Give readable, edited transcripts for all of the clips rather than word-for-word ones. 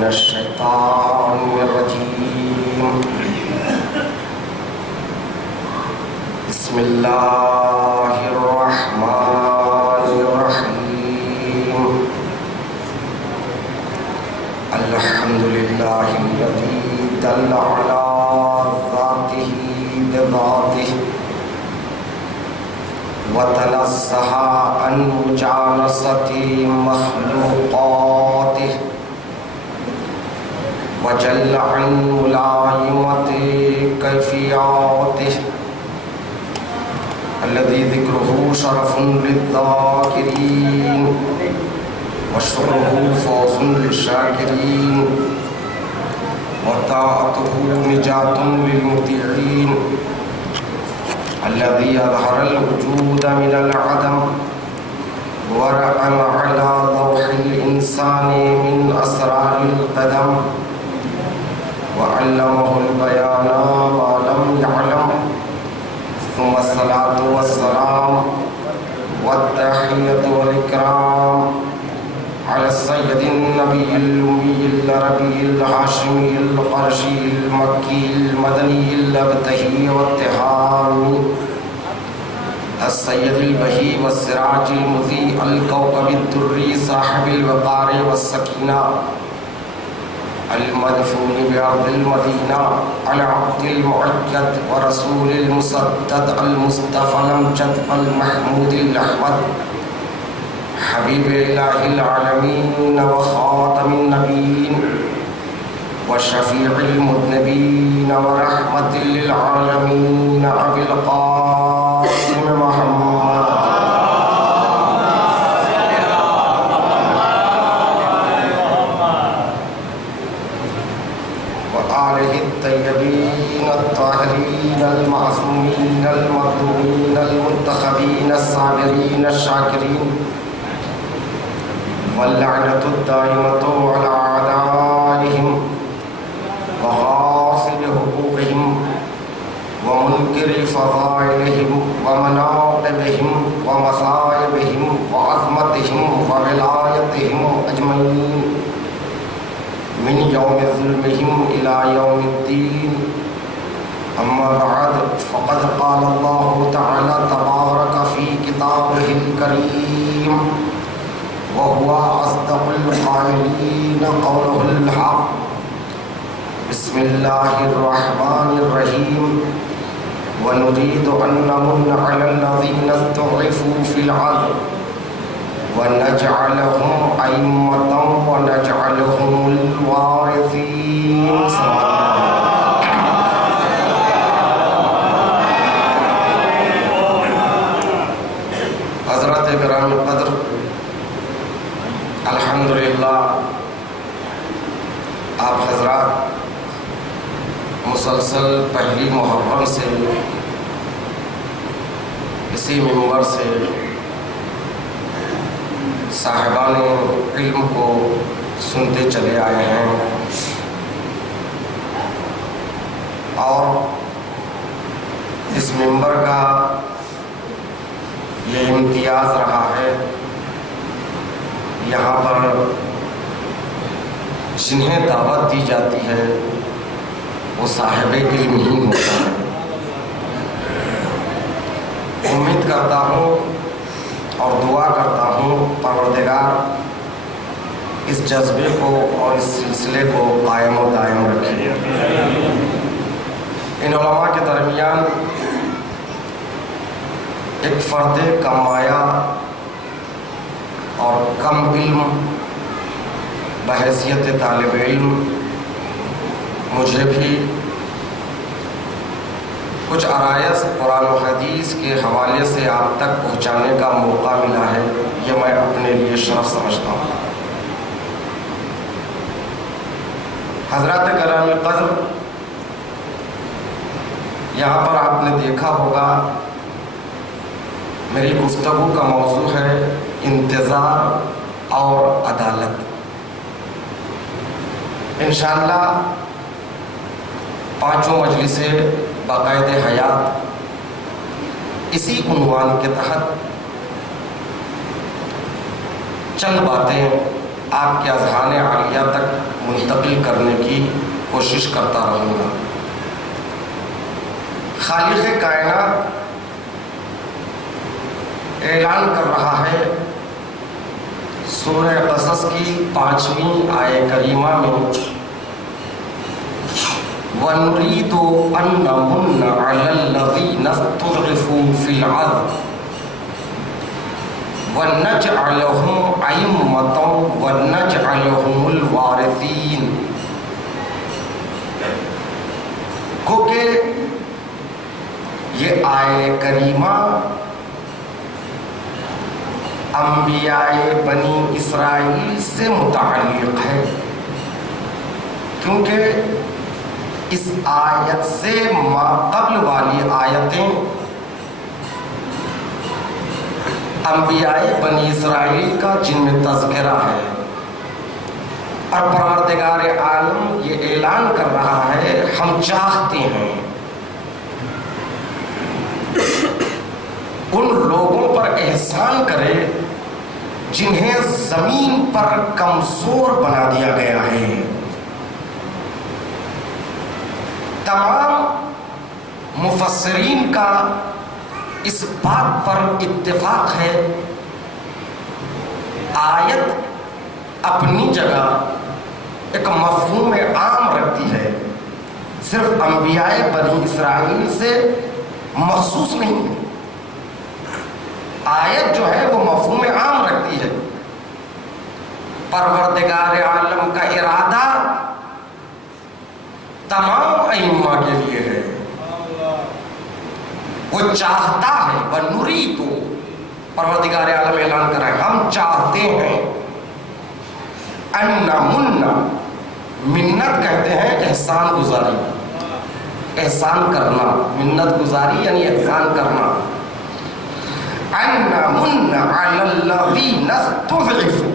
من الشيطان الرجيم. بسم الله الرحمن الرحيم. الحمد لله الذي دل على ذاته بذاته وتنزه عن مجانسة مخلوقاته وجل عن ملائمة كيفياته الذي ذكره شرف للذاكرين وشكره فوز للشاكرين وطاعته نجاة للمطيعين الذي أظهر الوجود من العدم ورقم على لوح الإنسان من أسرار القدم وعلمه البيان ما لم يعلم. ثم الصلاة والسلام والتحية والإكرام على السيد النبي الأمي العربي الهاشمي القرشي المكي المدني الأبتهي والتهامي السيد البهي والسراج المضيء الكوكب الدري صاحب الوقار والسكينة المدفون بأرض المدينة العبد المعجد ورسول المسدد المصطفى الأمجد المحمود الأحمد حبيب إله العالمين وخاتم النبيين وشفيع المذنبين ورحمة للعالمين أبي القاسم محمد وآله الطيبين الطاهرين المعصومين المظلومين المنتخبين الصابرين الشاكرين واللعنة الدائمة على أعدائهم وغاصب حقوقهم ومنكر فضائلهم ومناقبهم ومصائبهم وعظمتهم وولايتهم أجمعين من يوم ظلمهم إلى يوم الدين. أما بعد فقد قال الله تعالى تبارك في كتابه الكريم وهو أصدق القائلين قوله الحق. بسم الله الرحمن الرحيم. ونريد أن نمن على الذين استضعفوا في الأرض ونجعلهم أئمة ونجعلهم الوارثين. حضرات کرام قدر، الحمدللہ آپ حضرات مسلسل پہلی محرم سے اسی منبر سے صاحبان علم کو سنتے چلے آئے ہیں اور اس منبر کا یہ امتیاز رہا ہے یہاں پر جنہیں دعوت دی جاتی ہے وہ صاحب علم ہی ہوتا ہے. امید کرتا ہوں اور دعا کرتا ہوں پروردگار اس جذبے کو اور اس سلسلے کو قائم و دائم رکھے. ان علماء کے درمیان ایک فرد کم آیا اور کم علم بحیثیت طالب علم مجھے بھی کچھ عرائض قرآن و حدیث کے حوالے سے آپ تک پہنچانے کا موقع ملا ہے. یہ میں اپنے لیے شرف سمجھتا ہوں. حضرات کرام قدر، یہاں پر آپ نے دیکھا ہوگا میری گفتگو کا موضوع ہے انتظار اور عدالت. انشاءاللہ پانچوں مجلسیں باقاعد حیات اسی عنوان کے تحت چند باتیں آپ کے اذہان عالیہ تک منتقل کرنے کی کوشش کرتا رہوں گا۔ خالق کائنات اعلان کر رہا ہے سورہ قصص کی 5ویں آیہ کریمہ میں، وَنُرِيدُ أَن نَّمُنَّ عَلَى الَّذِينَ اسْتُضْعِفُوا فِي الْأَرْضِ وَنَجْعَلَهُمْ أَئِمَّةً وَنَجْعَلَهُمُ الْوَارِثِينَ۔ گو کہ یہ آیہ کریمہ انبیاء بنی اسرائیل سے متعلق ہے، کیونکہ اس آیت سے ما قبل والی آیتیں انبیاء بنی اسرائیل کا جن میں تذکرہ ہے، اور پروردگار عالم یہ اعلان کر رہا ہے ہم چاہتے ہیں ان لوگوں پر احسان کرے جنہیں زمین پر کمزور بنا دیا گیا ہے۔ تمام مفسرین کا اس بات پر اتفاق ہے، آیت اپنی جگہ ایک مفہوم عام رکھتی ہے، صرف انبیاء بنی اسرائیل سے مخصوص نہیں ہے۔ آیت جو ہے وہ مفہوم عام رکھتی ہے، پروردگار عالم کا ارادہ تمام ائمہ کے لیے ہے، وہ چاہتا ہے، وَنُرِيدُ پروردگار عالم اعلان کر رہا ہے ہم چاہتے ہیں، أَن نَّمُنَّ منت کہتے ہیں احسان گزاری، احسان کرنا، منت گزاری یعنی احسان کرنا، أَن نَّمُنَّ عَلَى الَّذِينَ اسْتُضْعِفُوا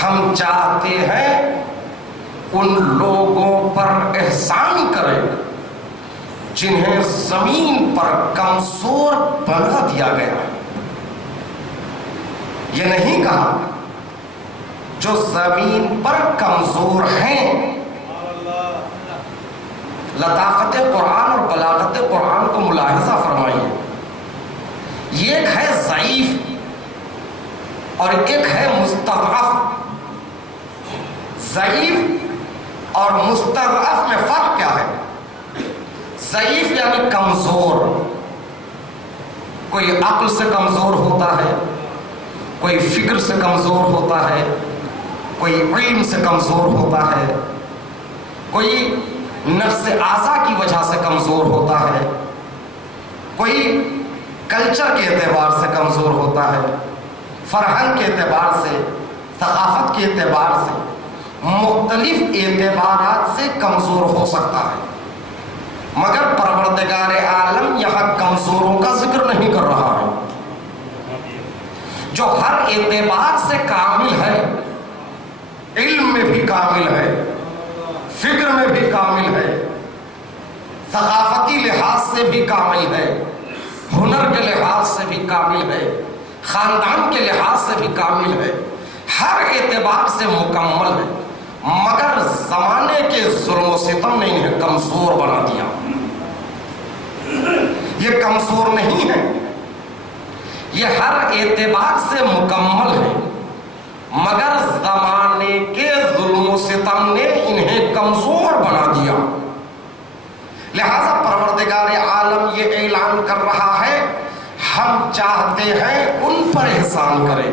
ہم چاہتے ہیں ان لوگوں پر احسان کرے جنہیں زمین پر کمزور بنا دیا گیا ہے۔ یہ نہیں کہا جو زمین پر کمزور ہیں۔ لطافت قرآن اور بلاغت قرآن کو ملاحظہ فرمائیے، یہ ایک ہے ضعیف اور ایک ہے مستضعف۔ ضعیف اور مستضعف میں فرق کیا ہے؟ ضعیف یعنی کمزور، کوئی عقل سے کمزور ہوتا ہے، کوئی فکر سے کمزور ہوتا ہے، کوئی علم سے کمزور ہوتا ہے، کوئی نفس اعضاء کی وجہ سے کمزور ہوتا ہے، کوئی کلچر کے اعتبار سے کمزور ہوتا ہے، فرہنگ کے اعتبار سے، ثقافت کے اعتبار سے، مختلف اعتبارات سے کمزور ہو سکتا ہے، مگر پروردگار عالم یہاں کمزوروں کا ذکر نہیں کر رہا ہے۔ جو ہر اعتبار سے کامل ہے، علم میں بھی کامل ہے، فکر میں بھی کامل ہے، ثقافتی لحاظ سے بھی کامل ہے، ہنر کے لحاظ سے بھی کامل ہے، خاندان کے لحاظ سے بھی کامل ہے، ہر اعتبار سے مکمل ہے، مگر زمانے کے ظلم و ستم نے انہیں کمزور بنا دیا۔ یہ کمزور نہیں ہے، یہ ہر اعتبار سے مکمل ہے، مگر زمانے کے ظلم و ستم نے انہیں کمزور بنا دیا۔ لہذا پروردگار عالم یہ اعلان کر رہا ہے ہم چاہتے ہیں ان پر احسان کرے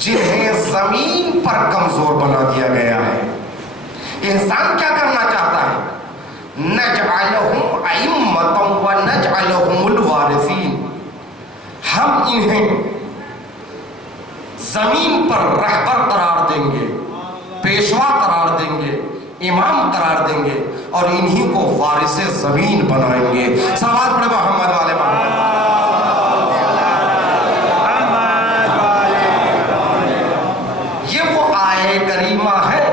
جنہیں زمین پر کمزور بنا دیا گیا ہے۔ احسان کیا کرنا چاہتا ہے؟ نَجْعَلَهُمْ أَئِمَّةً وَنَجْعَلَهُمُ الْوَارِثِينَ ہم انہیں زمین پر رہبر قرار دیں گے، پیشوا قرار دیں گے، امام قرار دیں گے، اور انہی کو وارث زمین بنائیں گے۔ صلوات پڑھے محمد والے محمد۔ یہ وہ آیہ کریمہ ہے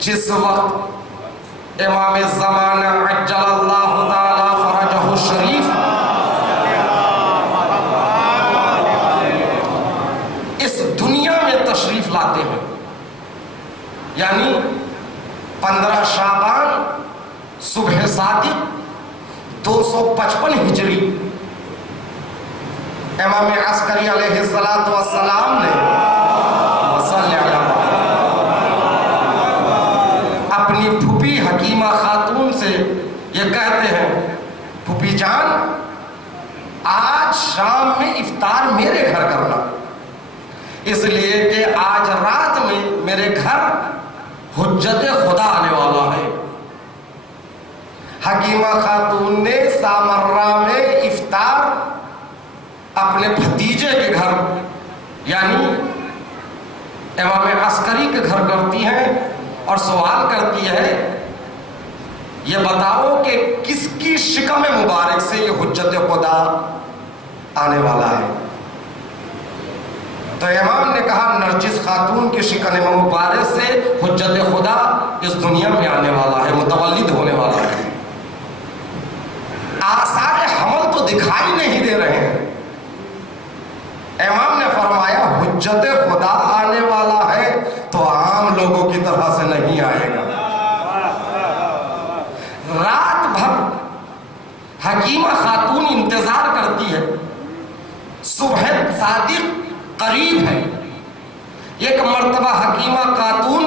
جس وقت امام زمانہ عجل اللہ تعالی فرجہ الشریف تشریف لاتے ہیں، یعنی 15 شعبان صبح صادق 255 ہجری امام عسکری علیہ السلام نے اپنی پھوپھی حکیمہ خاتون سے یہ کہتے ہیں، پھوپھی جان آج شام میں افطار میرے گھر کرنا، اس لیے کہ آج رات میں میرے گھر حجت خدا آنے والا ہے۔ حکیمہ خاتون نے سامرہ میں افطار اپنے بھتیجے کے گھر یعنی امام عسکری کے گھر کرتی ہیں اور سوال کرتی ہے، یہ بتاؤ کہ کس کی شکم مبارک سے یہ حجت خدا آنے والا ہے؟ تو امام نے کہا نرجس خاتون کی شکم مبارک سے حجت خدا اس دنیا میں آنے والا ہے، متولد ہونے والا ہے۔ آثار حمل تو دکھائی نہیں دے رہے ہیں۔ امام نے فرمایا حجت خدا آنے والا ہے تو عام لوگوں کی طرح سے نہیں آئے گا۔ رات بھر حکیمہ خاتون انتظار کرتی ہے، صبح صادق قریب ہے۔ ایک مرتبہ حکیمہ خاتون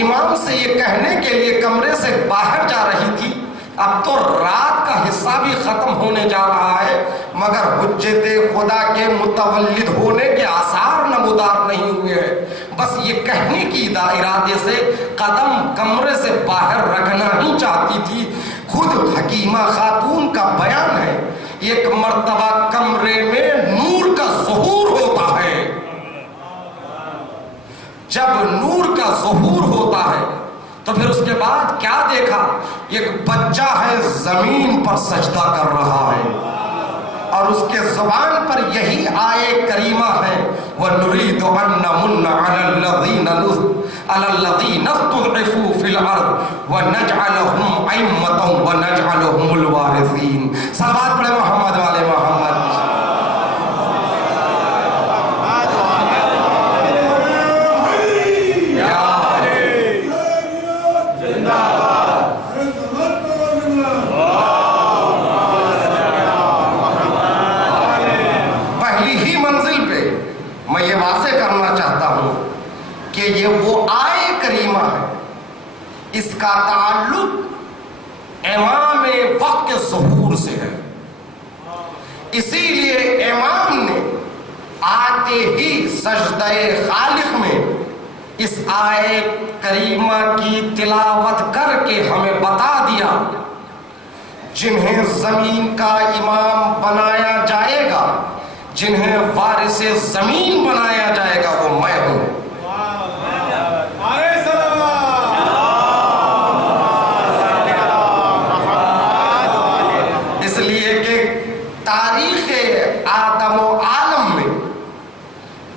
امام سے یہ کہنے کے لیے کمرے سے باہر جا رہی تھی، اب تو رات کا حصہ بھی ختم ہونے جا رہا ہے مگر حجت خدا کے متولد ہونے کے آثار نمودار نہیں ہوئے ہیں، بس یہ کہنے کی ارادے سے قدم کمرے سے باہر رکھنا ہی چاہتی تھی۔ خود حکیمہ خاتون کا بیان ہے، ایک مرتبہ کمرے میں نور کا ظہور ہوتا ہے۔ جب نور کا ظہور ہوتا ہے تو پھر اس کے بعد کیا دیکھا؟ ایک بچہ ہے زمین پر سجدہ کر رہا ہے اور اس کے زبان پر یہی آیے کریمہ ہے، وَنُرِيدُ أَن نَّمُنَّ عَلَى الَّذِينَ اسْتُضْعِفُوا فِي الْأَرْضِ وَنَجْعَلَهُمْ أَئِمَّةً وَنَجْعَلَهُمُ الْوَارِثِينَ۔ صلوات پڑھے محمد والے محمد۔ یہ وہ آئے کریمہ ہے، اس کا تعلق امام وقت کے ظہور سے ہے، اسی لیے امام نے آتے ہی سجدہ خالق میں اس آئے کریمہ کی تلاوت کر کے ہمیں بتا دیا، جنہیں زمین کا امام بنایا جائے گا، جنہیں وارث زمین بنایا جائے گا، وہ میں ہوں۔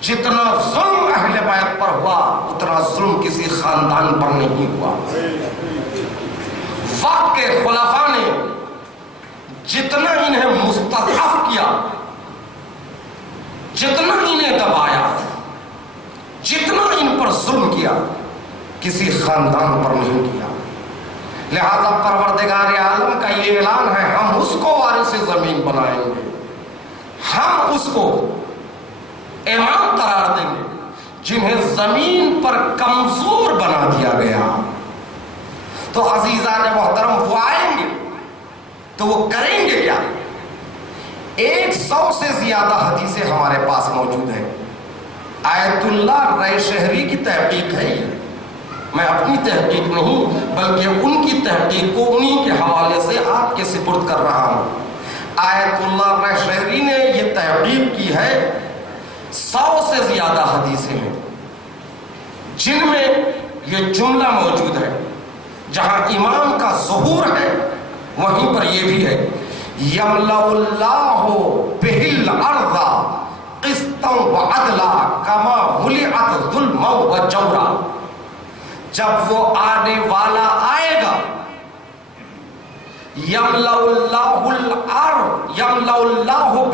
جتنا ظلم اہل بیت پر ہوا اتنا ظلم کسی خاندان پر نہیں ہوا۔ وقت کے خلفاء نے جتنا انہیں مستضعف کیا، جتنا انہیں دبایا، جتنا ان پر ظلم کیا، کسی خاندان پر نہیں کیا۔ لہذا پروردگار عالم کا یہ اعلان ہے، ہم اس کو وارث زمین بنائیں گے، ہم اس کو امام قرار دیں گے جنہیں زمین پر کمزور بنا دیا گیا۔ تو عزیزان محترم وہ آئیں گے تو وہ کریں گے کیا؟ 100 سے زیادہ حدیثیں ہمارے پاس موجود ہیں۔ آیت اللہ رائے شہری کی تحقیق ہے، یہ میں اپنی تحقیق نہیں بلکہ ان کی تحقیق کو انہی کے حوالے سے آپ کے سپرد کر رہا ہوں۔ آیت اللہ رائے شہری نے یہ تحقیق کی ہے، 100 سے زیادہ حدیثیں ہیں جن میں یہ جملہ موجود ہے، جہاں امام کا ظہور ہے وہیں پر یہ بھی ہے، یملأ اللہ بہ الارض قسطا وعدلا کما ملئت ظلما وجورا۔ جب وہ آنے والا آئے گا، یملأ اللہ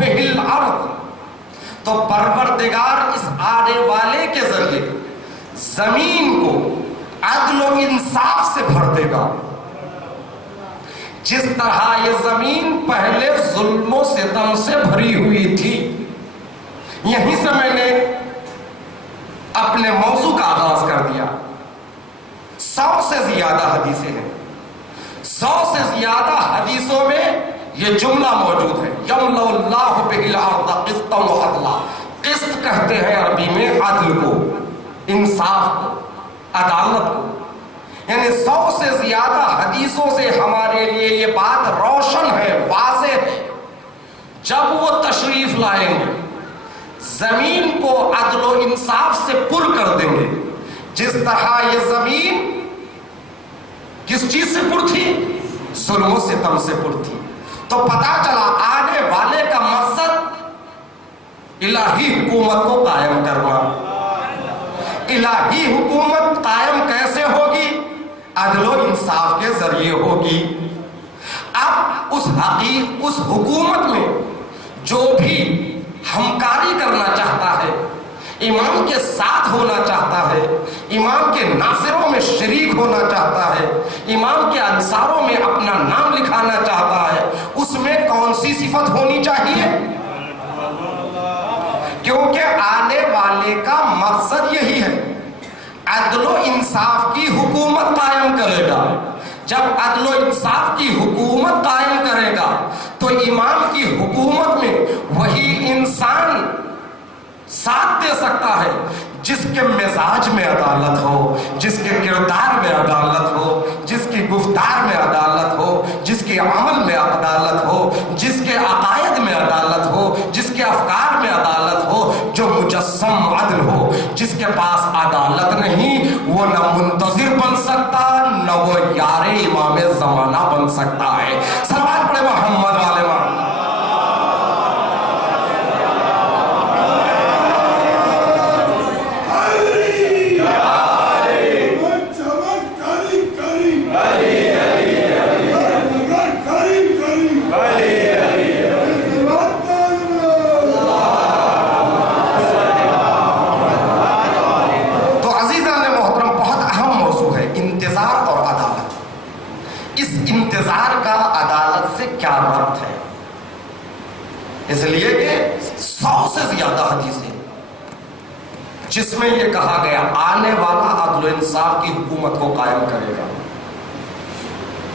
بہ الارض، تو پروردگار اس آنے والے کے ذریعے زمین کو عدل و انصاف سے بھر دے گا. جس طرح یہ زمین پہلے ظلم و ستم سے بھری ہوئی تھی. یہیں سے میں نے اپنے موضوع کا آغاز کر دیا. 100 سے زیادہ حدیثیں ہیں. 100 سے زیادہ حدیثوں میں یہ جملہ موجود ہے. یملأ اللہ بہ الارض قسطا وعدلا. قسط کہتے ہیں عربی میں عدل کو, انصاف کو, عدالت کو. یعنی 100 سے زیادہ حدیثوں سے ہمارے لیے یہ بات روشن ہے, واضح ہے. جب وہ تشریف لائیں گے زمین کو عدل و انصاف سے پر کر دیں گے. جس طرح یہ زمین کس چیز سے پر تھی؟ ظلم و ستم سے پر تھی. تو پتا چلا آنے والے کا مقصد الہی حکومت کو قائم کرنا. الہی حکومت قائم کیسے ہوگی؟ عدل و انصاف کے ذریعے ہوگی. اب اس حکومت میں جو بھی ہمکاری کرنا چاہتا ہے, امام کے ساتھ ہونا چاہتا ہے, امام کے ناصروں میں شریک ہونا چاہتا ہے, امام کے انصاروں میں اپنا نام لکھانا چاہتا ہے, اس میں کون سی صفت ہونی چاہیے؟ کیونکہ آنے والے کا مقصد یہی ہے, عدل و انصاف کی حکومت قائم کرے گا. جب عدل و انصاف کی حکومت قائم کرے گا تو امام کی حکومت میں وہی انسان ساتھ دے سکتا ہے جس کے مزاج میں عدالت ہو, جس کے کردار میں عدالت ہو, جس کی گفتار میں عدالت ہو, جس کے عمل میں عدالت ہو, جس کے عقائد میں عدالت ہو, جس کے افکار میں عدالت ہو, جو مجسم عدل ہو. جس کے پاس عدالت نہیں وہ نہ منتظر بن سکتا نہ وہ یار امام زمانہ بن سکتا ہے. صلوات پڑھے محمد والے محمد. کیا ربط ہے؟ اس لیے کہ 100 سے زیادہ حدیثیں جس میں یہ کہا گیا آنے والا عدل و انصاف کی حکومت کو قائم کرے گا.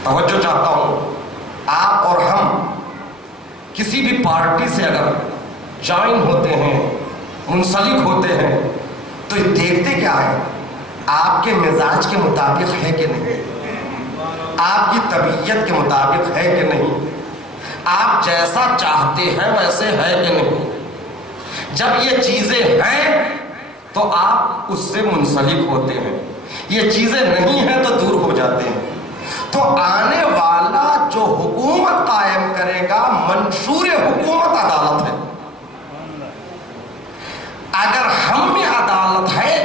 توجہ چاہتا ہوں, آپ اور ہم کسی بھی پارٹی سے اگر جوائن ہوتے ہیں, منسلک ہوتے ہیں, تو دیکھتے کیا ہے؟ آپ کے مزاج کے مطابق ہے کہ نہیں, آپ کی طبیعت کے مطابق ہے کہ نہیں, آپ جیسا چاہتے ہیں ویسے ہے کہ نہیں. جب یہ چیزیں ہیں تو آپ اس سے منسلک ہوتے ہیں, یہ چیزیں نہیں ہیں تو دور ہو جاتے ہیں. تو آنے والا جو حکومت قائم کرے گا منشور حکومت عدالت ہے. اگر ہم میں عدالت ہے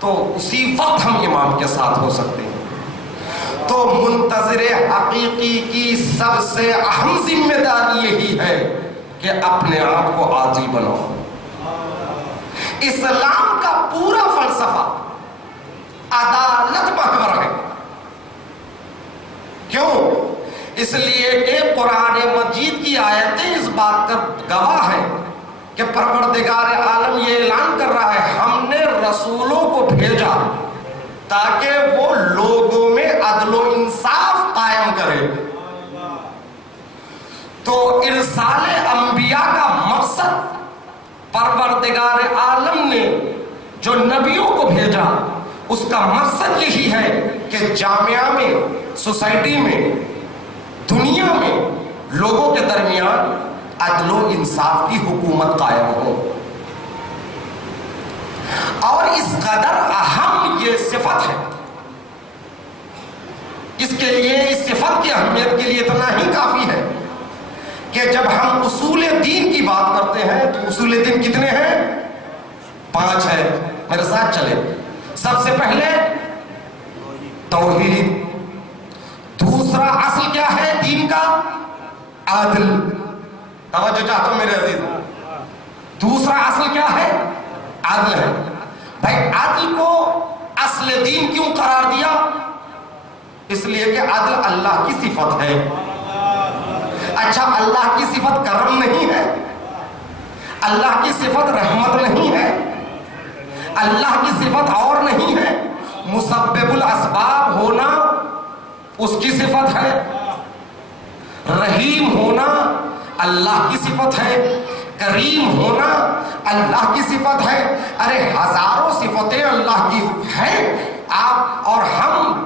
تو اسی وقت ہم امام کے ساتھ ہو سکتے ہیں. تو منتظر حقیقی کی سب سے اہم ذمہ داری یہی ہے کہ اپنے آپ کو عادل بناؤ. اسلام کا پورا فلسفہ عدالت محور ہے. کیوں؟ اس لیے کہ قرآن مجید کی آیتیں اس بات کا گواہ ہیں کہ پروردگار عالم یہ اعلان کر رہا ہے ہم نے رسولوں کو بھیجا تاکہ وہ لوگوں میں عدل و انصاف قائم کرے. تو ارسال انبیاء کا مقصد پروردگار عالم نے جو نبیوں کو بھیجا اس کا مقصد یہی ہے کہ جامعہ میں, سوسائٹی میں, دنیا میں لوگوں کے درمیان عدل و انصاف کی حکومت قائم ہو. اور اس قدر اہم یہ صفت ہے, اس کے لیے اس صفت کی اہمیت کے لیے اتنا ہی کافی ہے کہ جب ہم اصول دین کی بات کرتے ہیں تو اصول دین کتنے ہیں؟ 5 ہیں. میرے ساتھ چلے. سب سے پہلے توحید. دوسرا اصل کیا ہے دین کا؟ عدل. توجہ چاہتا ہوں میرے عزیز. دوسرا اصل کیا ہے؟ عدل ہے. بھائی عدل کو اصل دین کیوں قرار دیا؟ اس لیے کہ عدل اللہ کی صفت ہے۔ اچھا، اللہ کی صفت کرم نہیں ہے؟ اللہ کی صفت رحمت نہیں ہے؟ اللہ کی صفت اور نہیں ہے؟ مسبب الاسباب ہونا اس کی صفت ہے، رحیم ہونا اللہ کی صفت ہے، کریم ہونا اللہ کی صفت ہے۔ ارے ہزاروں صفتیں اللہ کی ہیں، آپ اور ہم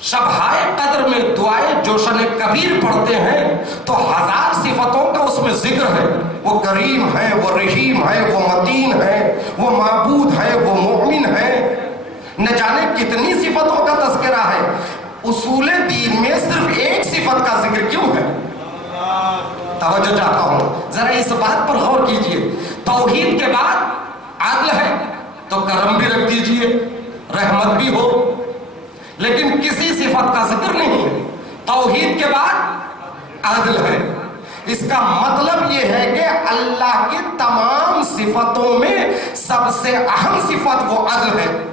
شبہائے قدر میں دعائے جوشن کبیر پڑھتے ہیں تو ہزار صفتوں کا اس میں ذکر ہے۔ وہ کریم ہے، وہ رحیم ہے، وہ متین ہے، وہ معبود ہے، وہ مومن ہے، نہ جانے کتنی صفتوں کا تذکرہ ہے۔ اصول دین میں صرف ایک صفت کا ذکر کیوں ہے؟ توجہ چاہتا ہوں، ذرا اس بات پر غور کیجئے۔ توحید کے بعد عدل ہے تو کرم بھی رکھ دیجئے، رحمت بھی ہو، لیکن کسی صفت کا ذکر نہیں ہے۔ توحید کے بعد عدل ہے، اس کا مطلب یہ ہے کہ اللہ کی تمام صفتوں میں سب سے اہم صفت وہ عدل ہے۔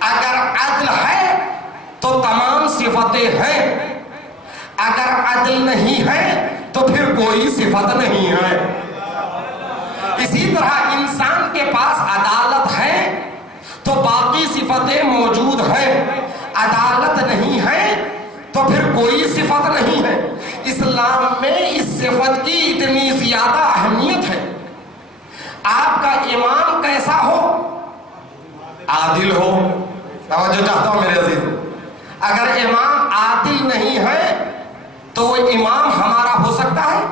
اگر عدل ہے تو تمام صفتیں ہیں، اگر عدل نہیں ہے تو پھر کوئی صفت نہیں ہے۔ اسی طرح انسان کے پاس عدالت ہے تو باقی صفتیں موجود ہیں، عدالت نہیں ہے تو پھر کوئی صفت نہیں ہے۔ اسلام میں اس صفت کی اتنی زیادہ اہمیت ہے۔ آپ کا امام کیسا ہو؟ عادل ہو۔ توجہ چاہتا ہوں میرے عزیزو، اگر امام عادل نہیں ہے تو وہ امام ہمارا ہو سکتا ہے؟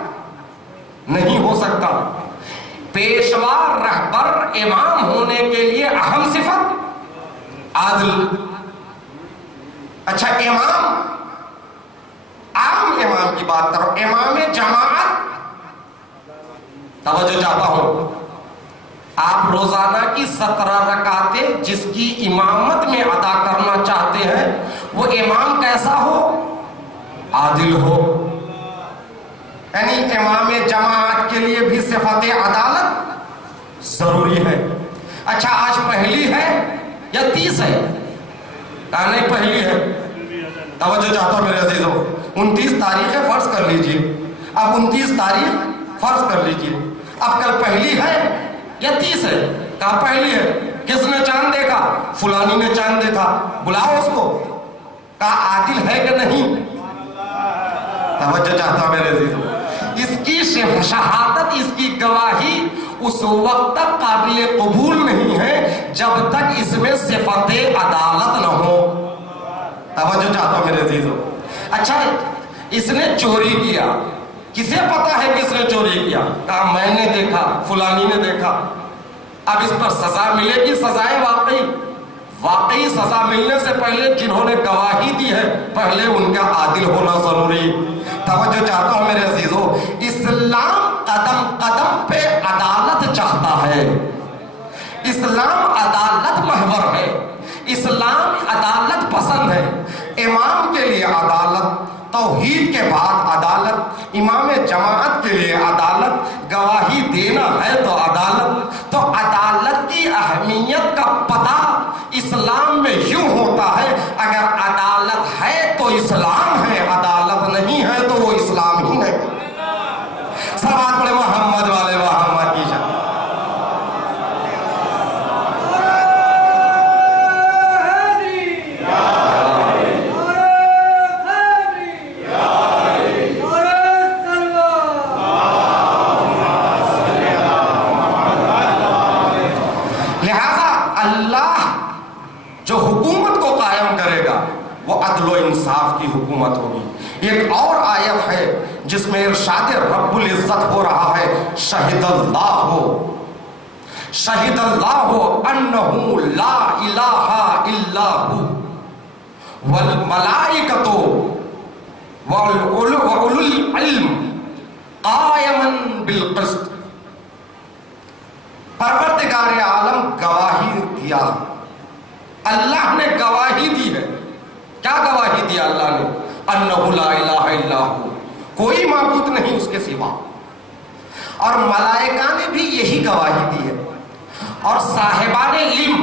نہیں ہو سکتا۔ پیشوا رہبر امام ہونے کے لیے اہم صفت عادل۔ اچھا، امام، عام امام کی بات کرو، امام جماعت، توجہ چاہتا ہوں، آپ روزانہ کی 17 رکعتیں جس کی امامت میں ادا کرنا چاہتے ہیں وہ امام کیسا ہو؟ عادل ہو۔ یعنی امام جماعت کے لیے بھی صفت عدالت ضروری ہے۔ اچھا، آج پہلی ہے یا 30 ہے؟ نہیں، پہلی ہے۔ توجہ چاہتا ہوں میرے عزیزو، 29 تاریخ فرض کر لیجئے، اب 29 تاریخ فرض کر لیجئے، اب کل پہلی ہے یا 30 ہے؟ کہا پہلی ہے۔ کس نے چاند دیکھا؟ فلانی نے چاند دیکھا، بلاؤ اس کو۔ کہا عادل ہے کہ نہیں؟ توجہ چاہتا ہوں میرے عزیزو، اس کی شہادت، اس کی گواہی اس وقت تک قابل قبول نہیں ہے جب تک اس میں صفت عدالت نہ ہو۔ توجہ چاہتا ہوں میرے عزیزو۔ اچھا، اس نے چوری کیا، کسے پتا ہے کس نے چوری کیا؟ کہا میں نے دیکھا، فلانی نے دیکھا۔ اب اس پر سزا ملے گی، سزائے واقعی سزا ملنے سے پہلے جنہوں نے گواہی دی ہے پہلے ان کا عادل ہونا ضروری۔ توجہ چاہتا ہوں میرے عزیزو، اسلام قدم قدم پہ عدالت چاہتا ہے۔ اسلام عدالت محور ہے، اسلام عدالت پسند ہے۔ امام کے لیے عدالت، توحید کے بعد عدالت، امام جماعت کے لیے عدالت، گواہی دینا ہے تو عدالت۔ تو عدالت کی اہمیت کا پتہ اسلام میں یوں ہوتا ہے، اگر عدالت ہے تو اسلام ہے، عدالت نہیں ہے تو وہ اسلام ہی نہیں۔ صلوات پڑھے محمد والے محمد کی جان۔ جو حکومت کو قائم کرے گا وہ عدل و انصاف کی حکومت ہوگی۔ ایک اور آیت ہے جس میں ارشاد رب العزت ہو رہا ہے، شہد اللہ انہ لا الہ الا ہو والملائکۃ واولو العلم قائما بالقسط۔ پروردگار عالم گواہی دیا، اللہ نے گواہی دی ہے۔ کیا گواہی دیا اللہ نے؟ انہ لا الہ الا ہو، کوئی معبود نہیں اس کے سوا۔ اور ملائکہ نے بھی یہی گواہی دی ہے، اور صاحبان علم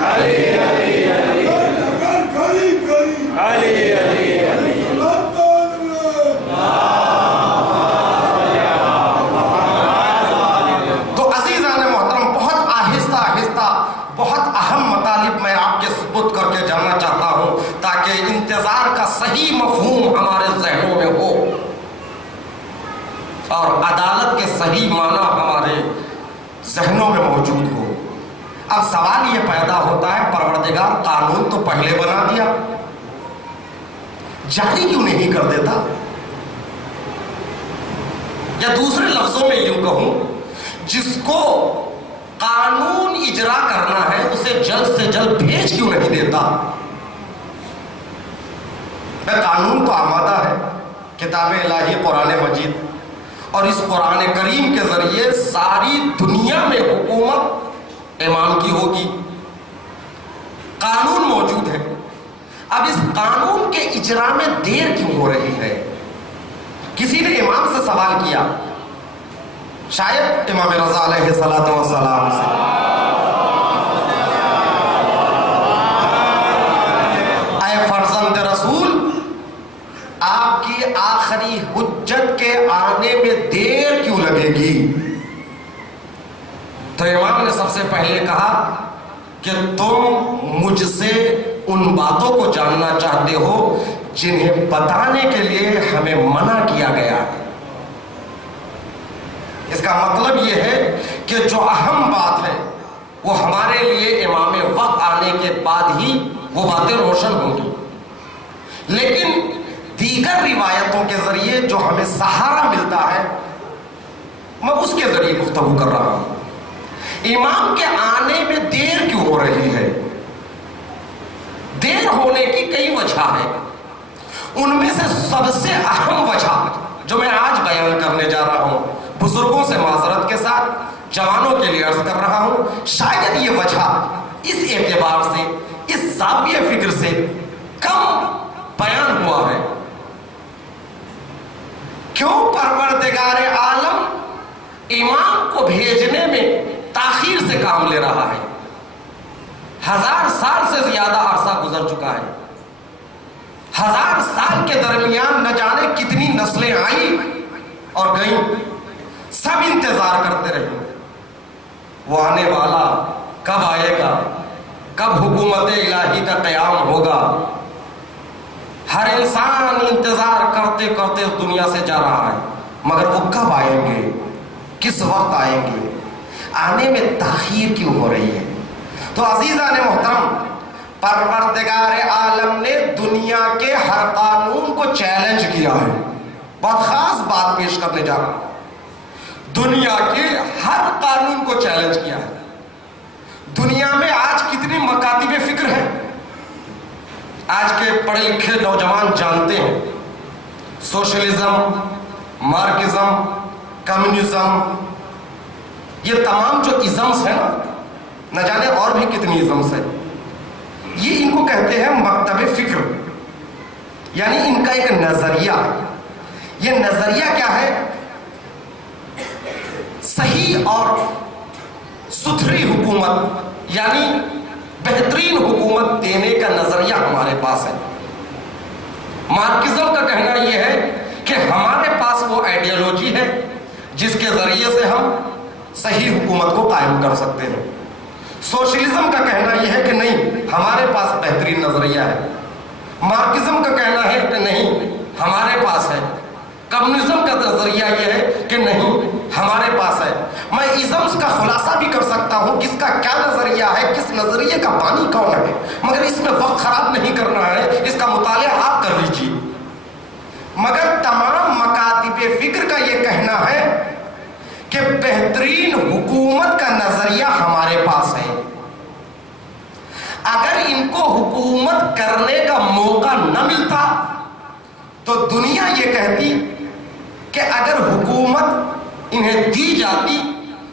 Ali, Ali, Ali, Ali, Ali, Ali, Ali, Ali, Ali, Ali, Ali, Ali, Ali, اور عدالت کے صحیح معنی ہمارے ذہنوں میں موجود ہو۔ اب سوال یہ پیدا ہوتا ہے، پروردگار قانون تو پہلے بنا دیا، جاری کیوں نہیں کر دیتا؟ یا دوسرے لفظوں میں یوں کہوں، جس کو قانون اجرا کرنا ہے اسے جلد سے جلد بھیج کیوں نہیں دیتا؟ قانون تو آمادہ ہے، کتاب الہی قرآن مجید، اور اس قرآن کریم کے ذریعے ساری دنیا میں حکومت امام کی ہوگی، قانون موجود ہے۔ اب اس قانون کے اجرا میں دیر کیوں ہو رہی ہے؟ کسی نے امام سے سوال کیا، شاید امام رضا علیہ السلام سے، اے فرزند رسول، آپ کی آخری حجت کے آنے میں دیر کیوں لگے گی؟ تو امام نے سب سے پہلے کہا کہ تم مجھ سے ان باتوں کو جاننا چاہتے ہو جنہیں بتانے کے لیے ہمیں منع کیا گیا ہے۔ اس کا مطلب یہ ہے کہ جو اہم بات ہے وہ ہمارے لیے امام وقت آنے کے بعد ہی وہ باتیں روشن ہوں گی، لیکن دیگر روایتوں کے ذریعے جو ہمیں سہارا ملتا ہے میں اس کے ذریعے گفتگو کر رہا ہوں۔ امام کے آنے میں دیر کیوں ہو رہی ہے؟ دیر ہونے کی کئی وجہ ہے، ان میں سے سب سے اہم وجہ جو میں آج بیان کرنے جا رہا ہوں، بزرگوں سے معذرت کے ساتھ جوانوں کے لیے عرض کر رہا ہوں، شاید یہ وجہ اس اعتبار سے، اس زاویہ فکر سے کم بیان ہوا ہے۔ کیوں پروردگار عالم امام کو بھیجنے میں تاخیر سے کام لے رہا ہے؟ 1000 سال سے زیادہ عرصہ گزر چکا ہے، 1000 سال کے درمیان نہ جانے کتنی نسلیں آئیں اور گئیں، سب انتظار کرتے رہے وہ آنے والا کب آئے گا، کب حکومت الہی کا قیام ہوگا۔ ہر انسان انتظار کرتے کرتے اس دنیا سے جا رہا ہے، مگر وہ کب آئیں گے، کس وقت آئیں گے، آنے میں تاخیر کیوں ہو رہی ہے؟ تو عزیزان محترم، پروردگار عالم نے دنیا کے ہر قانون کو چیلنج کیا ہے۔ بہت خاص بات پیش کرنے جا رہا ہوں، دنیا کے ہر قانون کو چیلنج کیا ہے۔ دنیا میں آج کتنی مکاتب فکر ہیں، آج کے پڑھے لکھے نوجوان جانتے ہیں، سوشلزم، مارکسزم، کمیونزم، یہ تمام جو ازمز ہیں نا، نہ جانے اور بھی کتنی ازمز ہیں، یہ ان کو کہتے ہیں مکتب فکر، یعنی ان کا ایک نظریہ۔ یہ نظریہ کیا ہے؟ صحیح اور ستھری حکومت، یعنی بہترین حکومت دینے کا نظریہ ہمارے پاس ہے۔ مارکسزم کا کہنا یہ ہے کہ ہمارے پاس وہ آئیڈیالوجی ہے جس کے ذریعے سے ہم صحیح حکومت کو قائم کر سکتے ہیں۔ سوشلزم کا کہنا یہ ہے کہ نہیں، ہمارے پاس بہترین نظریہ ہے۔ مارکسزم کا کہنا ہے کہ نہیں، ہمارے پاس ہے۔ کمیونزم کا نظریہ یہ ہے کہ نہیں، ہمارے پاس ہے۔ میں ازمز کا خلاصہ بھی کر سکتا ہوں، کس کا کیا نظریہ ہے، کس نظریے کا بانی کون ہے، مگر اس میں وقت خراب نہیں کرنا ہے، اس کا مطالعہ آپ کر لیجیے۔ مگر تمام مکاتب فکر کا یہ کہنا ہے کہ بہترین حکومت کا نظریہ ہمارے پاس ہے۔ اگر ان کو حکومت کرنے کا موقع نہ ملتا تو دنیا یہ کہتی کہ اگر حکومت انہیں دی جاتی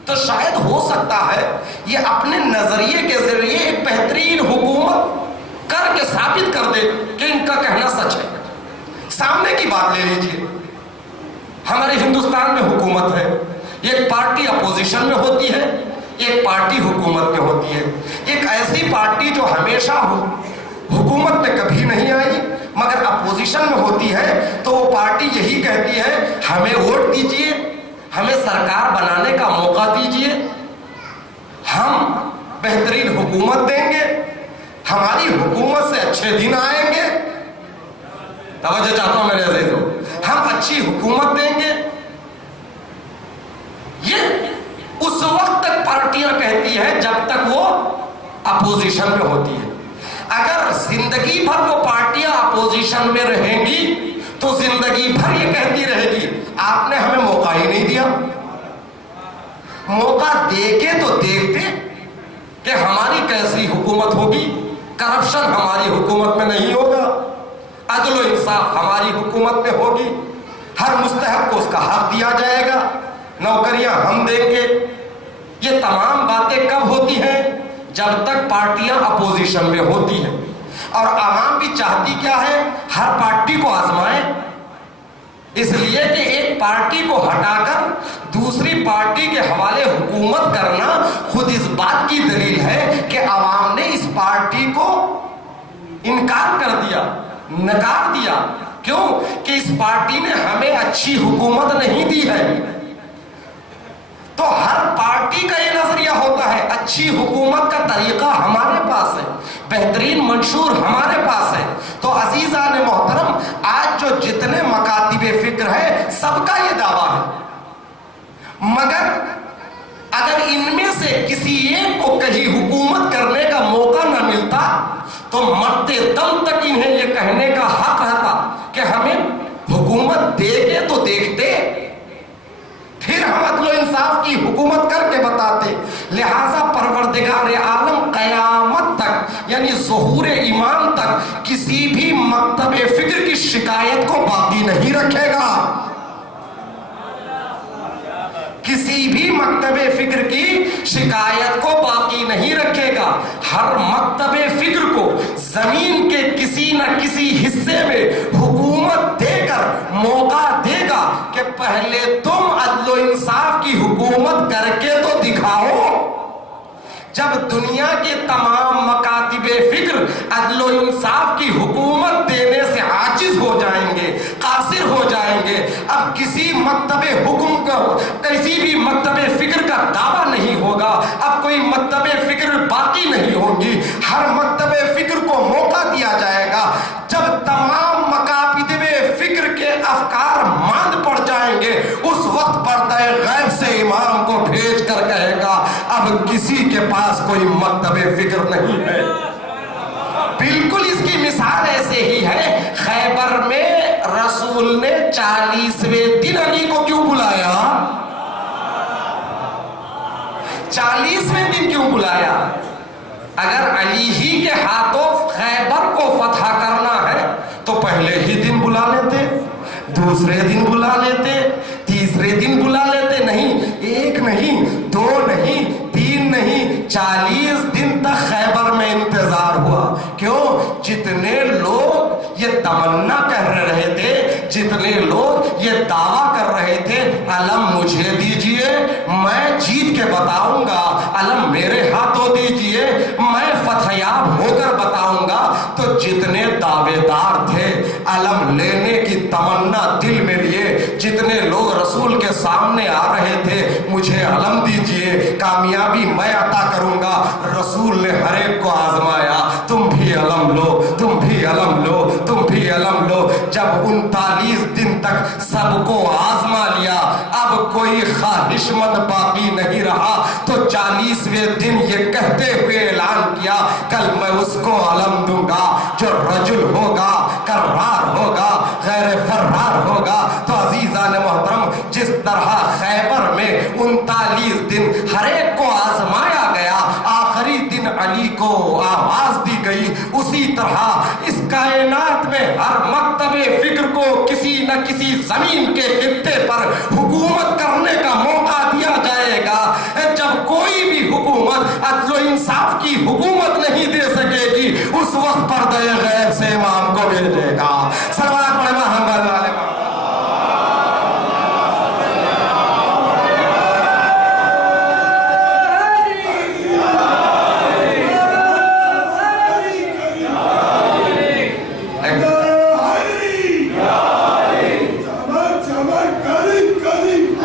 تو شاید ہو سکتا ہے یہ اپنے نظریے کے ذریعے ایک بہترین حکومت کر کے ثابت کر دے کہ ان کا کہنا سچ ہے۔ سامنے کی بات لے لیجیے، ہمارے ہندوستان میں حکومت ہے، ایک پارٹی اپوزیشن میں ہوتی ہے، ایک پارٹی حکومت میں ہوتی ہے۔ ایک ایسی پارٹی جو ہمیشہ حکومت میں کبھی نہیں آئی مگر اپوزیشن میں ہوتی ہے، تو وہ پارٹی یہی کہتی ہے ہمیں ووٹ دیجیے، ہمیں سرکار بنانے کا موقع دیجیے، ہم بہترین حکومت دیں گے، ہماری حکومت سے اچھے دن آئیں گے۔ توجہ چاہتا ہوں میرے عزیزو، ہم اچھی حکومت دیں گے، کہتی ہے جب تک وہ اپوزیشن میں ہوتی ہے. اگر زندگی بھر وہ پارٹیاں اپوزیشن میں رہیں گی تو زندگی بھر یہ کہتی رہے گی آپ نے ہمیں موقع ہی نہیں دیا. موقع دے کے تو دیکھتے کہ ہماری کیسی حکومت ہوگی. کرپشن ہماری حکومت میں نہیں ہوگا, عدل و انصاف ہماری حکومت میں ہوگی, ہر مستحق کو اس کا حق دیا جائے گا, نوکریاں ہم دیں گے. یہ تمام باتیں کب ہوتی ہیں؟ جب تک پارٹیاں اپوزیشن میں ہوتی ہیں. اور عوام بھی چاہتی کیا ہے؟ ہر پارٹی کو آزمائیں, اس لیے کہ ایک پارٹی کو ہٹا کر دوسری پارٹی کے حوالے حکومت کرنا خود اس بات کی دلیل ہے کہ عوام نے اس پارٹی کو انکار کر دیا, نکار دیا. کیوں؟ کہ اس پارٹی نے ہمیں اچھی حکومت نہیں دی ہے. تو ہر پارٹی کا یہ نظریہ ہوتا ہے اچھی حکومت کا طریقہ ہمارے پاس ہے, بہترین منشور ہمارے پاس ہے. تو عزیزان محترم, آج جو جتنے مکاتب فکر ہے سب کا یہ دعویٰ ہے, مگر اگر ان میں سے کسی ایک کو کہیں حکومت کرنے کا موقع نہ ملتا تو مرتے دم تک انہیں یہ کہنے کا حق رہتا کہ ہمیں حکومت دے کے تو دیکھتے, پھر ہم عدل و انصاف کی حکومت کر کے بتاتے. لہذا پروردگار عالم قیامت تک یعنی ظہور ایمان تک کسی بھی مکتب فکر کی شکایت کو باقی نہیں رکھے گا. کسی بھی مکتب فکر کی شکایت کو باقی نہیں رکھے گا. ہر مکتب فکر کو زمین کے کسی نہ کسی حصے میں حکومت دے کر موقع دے گا کہ پہلے تم عدل و انصاف کی حکومت کر کے تو دکھاؤ. جب دنیا کے تمام مکاتب فکر عدل و انصاف کی حکومت دینے سے عاجز ہو جائیں گے, قاصر ہو جائیں گے, اب کسی مکتب حکم کا کسی بھی مکتب فکر کا دعویٰ نہیں ہوگا, اب کوئی مکتب فکر باقی نہیں ہوگی. ہر مکتب فکر کو موقع دیا جائے گا. جب تمام مکاتب فکر کے افکار ماند پڑ جائیں گے اس وقت پردہ غیب سے امام کو بھیج کر کہے گا اب کسی کے پاس کوئی مکتب فکر نہیں ہے. بالکل اس کی مثال ایسے ہی ہے. خیبر میں رسول نے 40ویں دن علی کو کیوں بلایا؟ 40ویں دن کیوں بلایا؟ اگر علی ہی کے ہاتھوں خیبر کو فتح کرنا ہے تو پہلے ہی دن بلا لیتے, دوسرے دن بلا لیتے, تیسرے دن بلا لیتے. نہیں, ایک نہیں, 2 نہیں, 3 نہیں, 40 دن تک خیبر میں انتظار ہوا. کیوں؟ جتنے لوگ یہ تمنا کر رہے تھے, جتنے لوگ یہ دعویٰ کر رہے تھے علم مجھے دیجئے میں جیت کے بتاؤں گا, علم میرے ہاتھوں دیجئے میں فتح یاب ہو کر بتاؤں گا, تو جتنے دعوے دار تھے علم لینے کی تمنا دل میں لیے, جتنے لوگ رسول کے سامنے آ رہے تھے مجھے علم دیجئے کامیابی میں عطا کروں گا, رسول نے ہر ایک کو آزمایا, تم بھی علم لو, تم بھی علم لو, تم بھی علم لو. جب 39 دن تک سب کو آزما لیا, اب کوئی خواہش مند باقی نہیں رہا, تو 40ویں دن یہ کہتے ہوئے اعلان کیا کل میں اس کو علم دوں گا جو رجل ہوگا, کرار ہوگا, غیر فرار ہوگا. تو عزیزان محترم, جس طرح خیبر میں 39 دن ہر ایک کو آزمایا گیا, آخری دن علی کو آواز دی گئی, اسی طرح اس کائنات میں ہر مکتب فکر کو کسی نہ کسی زمین کے خطے پر حکومت کرنے کا موقع دیا جائے گا. جب کوئی بھی حکومت عدل و انصاف کی حکومت نہیں دے سکے گی اس وقت پردہ غیب سے امام کو بھیجے گا. سلوات پڑھیں محمد والے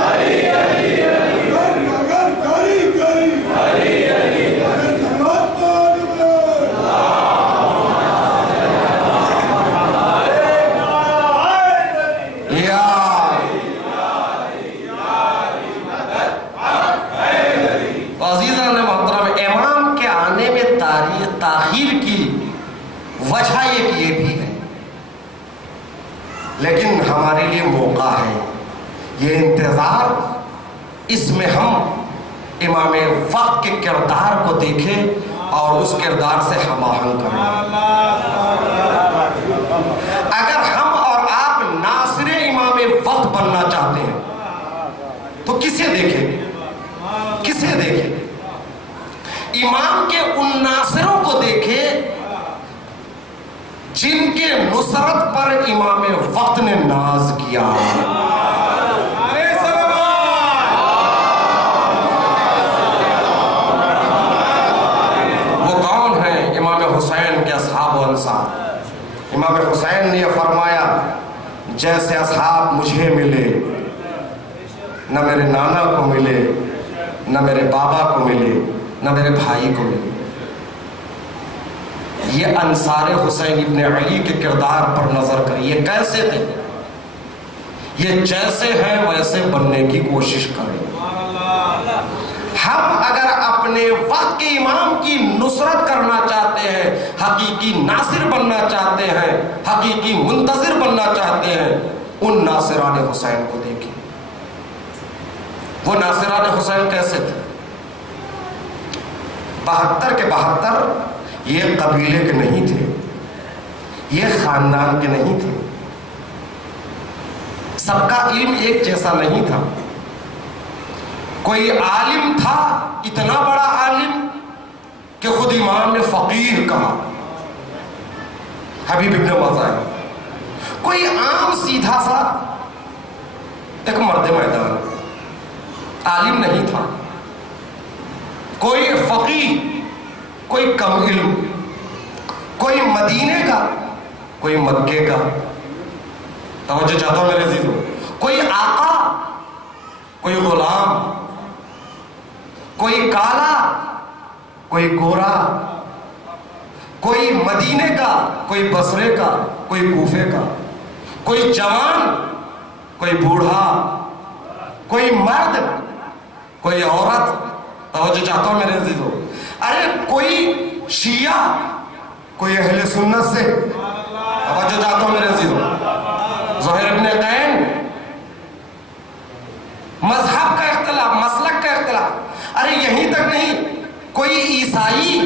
Yeah. ایک یہ بھی ہے، لیکن ہمارے لیے موقع ہے یہ انتظار، اس میں ہم امام وقت کے کردار کو دیکھیں اور اس کردار سے ہم آہنگ کریں۔ اگر ہم اور آپ ناصر امام وقت بننا چاہتے ہیں تو کسے دیکھیں؟ کسے دیکھیں؟ امام کے ان ناصروں کو دیکھیں جن کے نصرت پر امام وقت نے ناز کیا۔ وہ کون ہیں؟ امام حسین کے اصحاب و انصار۔ امام حسین نے یہ فرمایا، جیسے اصحاب مجھے ملے، نہ میرے نانا کو ملے، نہ میرے بابا کو ملے، نہ میرے بھائی کو ملے۔ یہ انصار حسین ابن علی کے کردار پر نظر کریں، یہ کیسے تھے؟ یہ جیسے ہیں ویسے بننے کی کوشش کریں۔ ہم اگر اپنے وقت کے امام کی نصرت کرنا چاہتے ہیں، حقیقی ناصر بننا چاہتے ہیں، حقیقی منتظر بننا چاہتے ہیں، ان ناصران حسین کو دیکھیں۔ وہ ناصران حسین کیسے تھے؟ 72 کے 72 یہ قبیلے کے نہیں تھے، یہ خاندان کے نہیں تھے، سب کا علم ایک جیسا نہیں تھا۔ کوئی عالم تھا، اتنا بڑا عالم کہ خود امام نے فقیر کہا، حبیب ابن مظاہر۔ کوئی عام سیدھا سا ایک مرد میدان، عالم نہیں تھا۔ کوئی فقیر، کوئی کم علم، کوئی مدینے کا، کوئی مکے کا۔ توجہ چاہتا ہوں میرے عزیزو، کوئی آقا، کوئی غلام، کوئی کالا، کوئی گورا، کوئی مدینے کا، کوئی بصرے کا، کوئی کوفے کا، کوئی جوان، کوئی بوڑھا، کوئی مرد، کوئی عورت۔ توجہ چاہتا ہوں میرے عزیزو، ارے کوئی شیعہ، کوئی اہل سنت سے۔ توجہ چاہتا ہوں میرے عزیزو، زہیر ابن قین، مذہب کا اختلاف، مسلک کا اختلاف۔ ارے یہیں تک نہیں، کوئی عیسائی،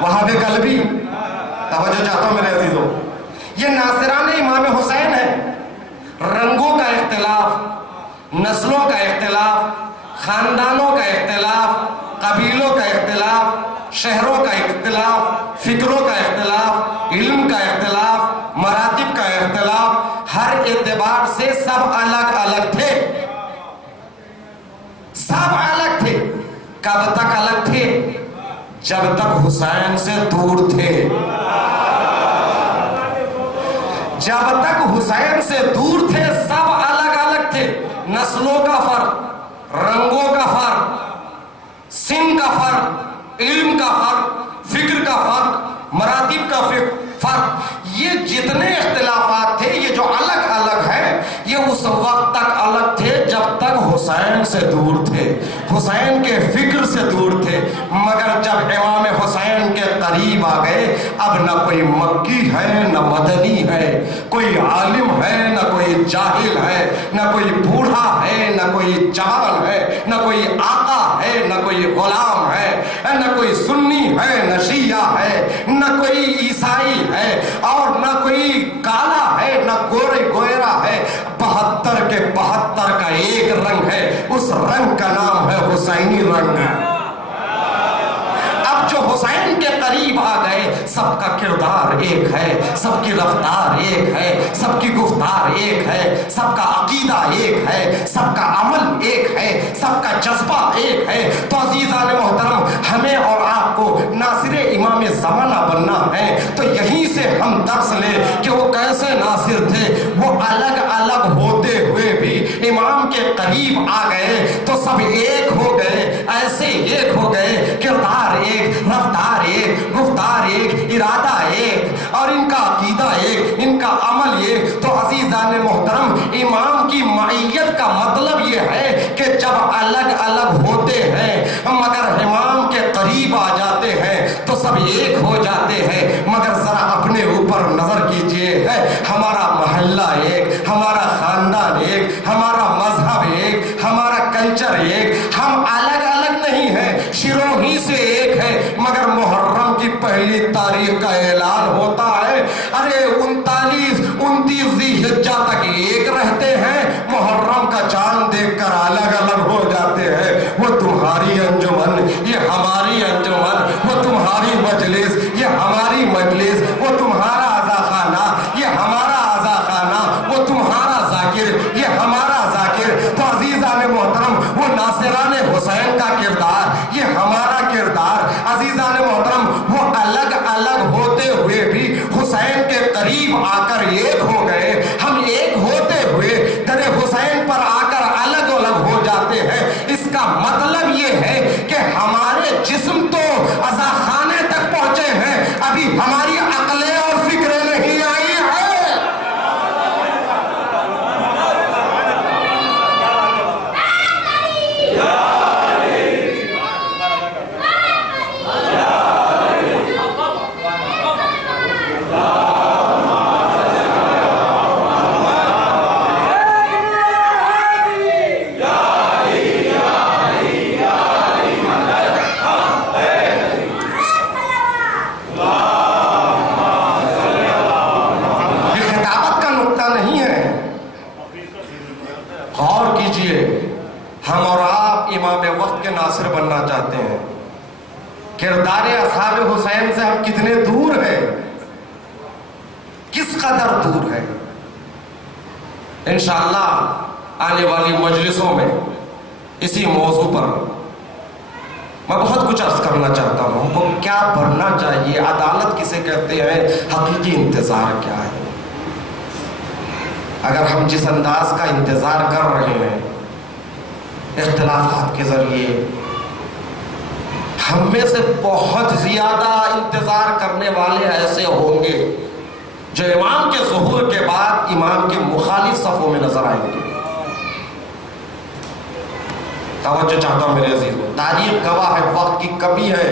وہابی قلبی۔ توجہ چاہتا ہوں میرے عزیزو، یہ ناصران امام حسین ہے۔ رنگوں کا اختلاف، نسلوں کا اختلاف، خاندانوں کا اختلاف، قبیلوں کا اختلاف، شہروں کا اختلاف، فکروں کا اختلاف، علم کا اختلاف، مراتب کا اختلاف، ہر اعتبار سے سب الگ الگ تھے، سب الگ تھے۔ کب تک الگ تھے؟ جب تک حسین سے دور تھے۔ جب تک حسین سے دور تھے سب الگ الگ تھے۔ نسلوں کا فرق، رنگوں کا فرق، سن کا فرق، علم کا فرق، فکر کا فرق، مراتب کا فرق، یہ جتنے اختلافات تھے، یہ جو الگ الگ ہے، یہ اس وقت تک الگ تھے جب تک حسین سے دور تھے، حسین کے فکر سے دور تھے۔ مگر جب امام حسین کے قریب آ گئے، اب نہ کوئی مکی ہے نہ مدنی ہے، کوئی عالم ہے نہ کوئی جاہل ہے، نہ کوئی بوڑھا ہے نہ کوئی جوان ہے، نہ کوئی آقا ہے نہ کوئی غلام ہے، نہ کوئی سنی ہے نہ شیعہ ہے، نہ کوئی عیسائی ہے، اور نہ کوئی کالا ہے نہ گورا ہے۔ 72 کے 72 کا ایک رنگ ہے، اس رنگ کا نام ہے حسینی رنگ ہے۔ اب جو حسین کے قریب آ گئے، سب کا کردار ایک ہے، سب کی رفتار ایک ہے، سب کی گفتار ایک ہے، سب کا عقیدہ ایک ہے، سب کا عمل ایک ہے، سب کا جذبہ ایک ہے۔ تو عزیزان محترم، ہمیں اور آپ کو ناصر امام زمانہ بننا ہے، تو یہیں سے ہم درس لیں کہ وہ کیسے ناصر تھے۔ وہ الگ الگ ہوتے ہوئے بھی امام کے قریب آ گئے تو سب ایک ہو گئے، ایسے ایک ہو گئے، کردار ایک، رفتار ایک، گفتار ایک، ارادہ ایک، اور ان کا عقیدہ ایک، ان کا عمل ایک۔ تو عزیزان محترم، امام کی معیت کا مطلب یہ ہے کہ جب الگ الگ ہوتے ہیں مگر امام کے قریب آ جاتے ہیں تو سب ایک ہو جاتے ہیں۔ مگر ذرا اپنے اوپر نظر در ایک، ہم الگ الگ نہیں ہیں، شروع ہی سے ایک ہے، مگر محرم کی پہلی تاریخ کا اعلان ہوتا ہے، ارے 29 ذی حجہ تک ایک رہتے ہیں، محرم کا چاند دیکھ کر الگ الگ ہو جاتے ہیں۔ وہ تمہاری انجمن، یہ ہماری انجمن، وہ تمہاری مجلس، یہ ہماری مجلس، وہ تمہارا عزا خانہ، یہ ہمارا عزا خانہ، وہ تمہارا ذاکر، یہ ہمارا ذاکر۔ تو عزیزان محترم، وہ ناصران حسین کا کردار، یہ ہمارا کردار۔ عزیزان محترم، وہ الگ الگ ہوتے ہوئے بھی حسین کے قریب آ کر ایک ہو گئے، ہم ایک ہوتے ہوئے در حسین پر آ کر الگ الگ ہو جاتے ہیں۔ اس کا مطلب یہ ہے کہ ہمارے جسم تو عزا خانے تک پہنچے ہیں، ابھی ہماری عقلیں اور فکریں نہیں آئی ہیں۔ ہم اور آپ امام وقت کے ناصر بننا چاہتے ہیں، کردار اصحاب حسین سے ہم کتنے دور ہیں، کس قدر دور ہے۔ انشاءاللہ آنے والی مجلسوں میں اسی موضوع پر میں بہت کچھ عرض کرنا چاہتا ہوں۔ ہم کو کیا بڑھنا چاہیے، عدالت کسے کہتے ہیں، حقیقی انتظار کیا ہے۔ اگر ہم جس انداز کا انتظار کر رہے ہیں اختلافات کے ذریعے، ہم میں سے بہت زیادہ انتظار کرنے والے ایسے ہوں گے جو امام کے ظہور کے بعد امام کے مخالف صفوں میں نظر آئیں گے۔ توجہ چاہتا ہوں میرے عزیزو، تاریخ گواہ ہے، وقت کی کمی ہے،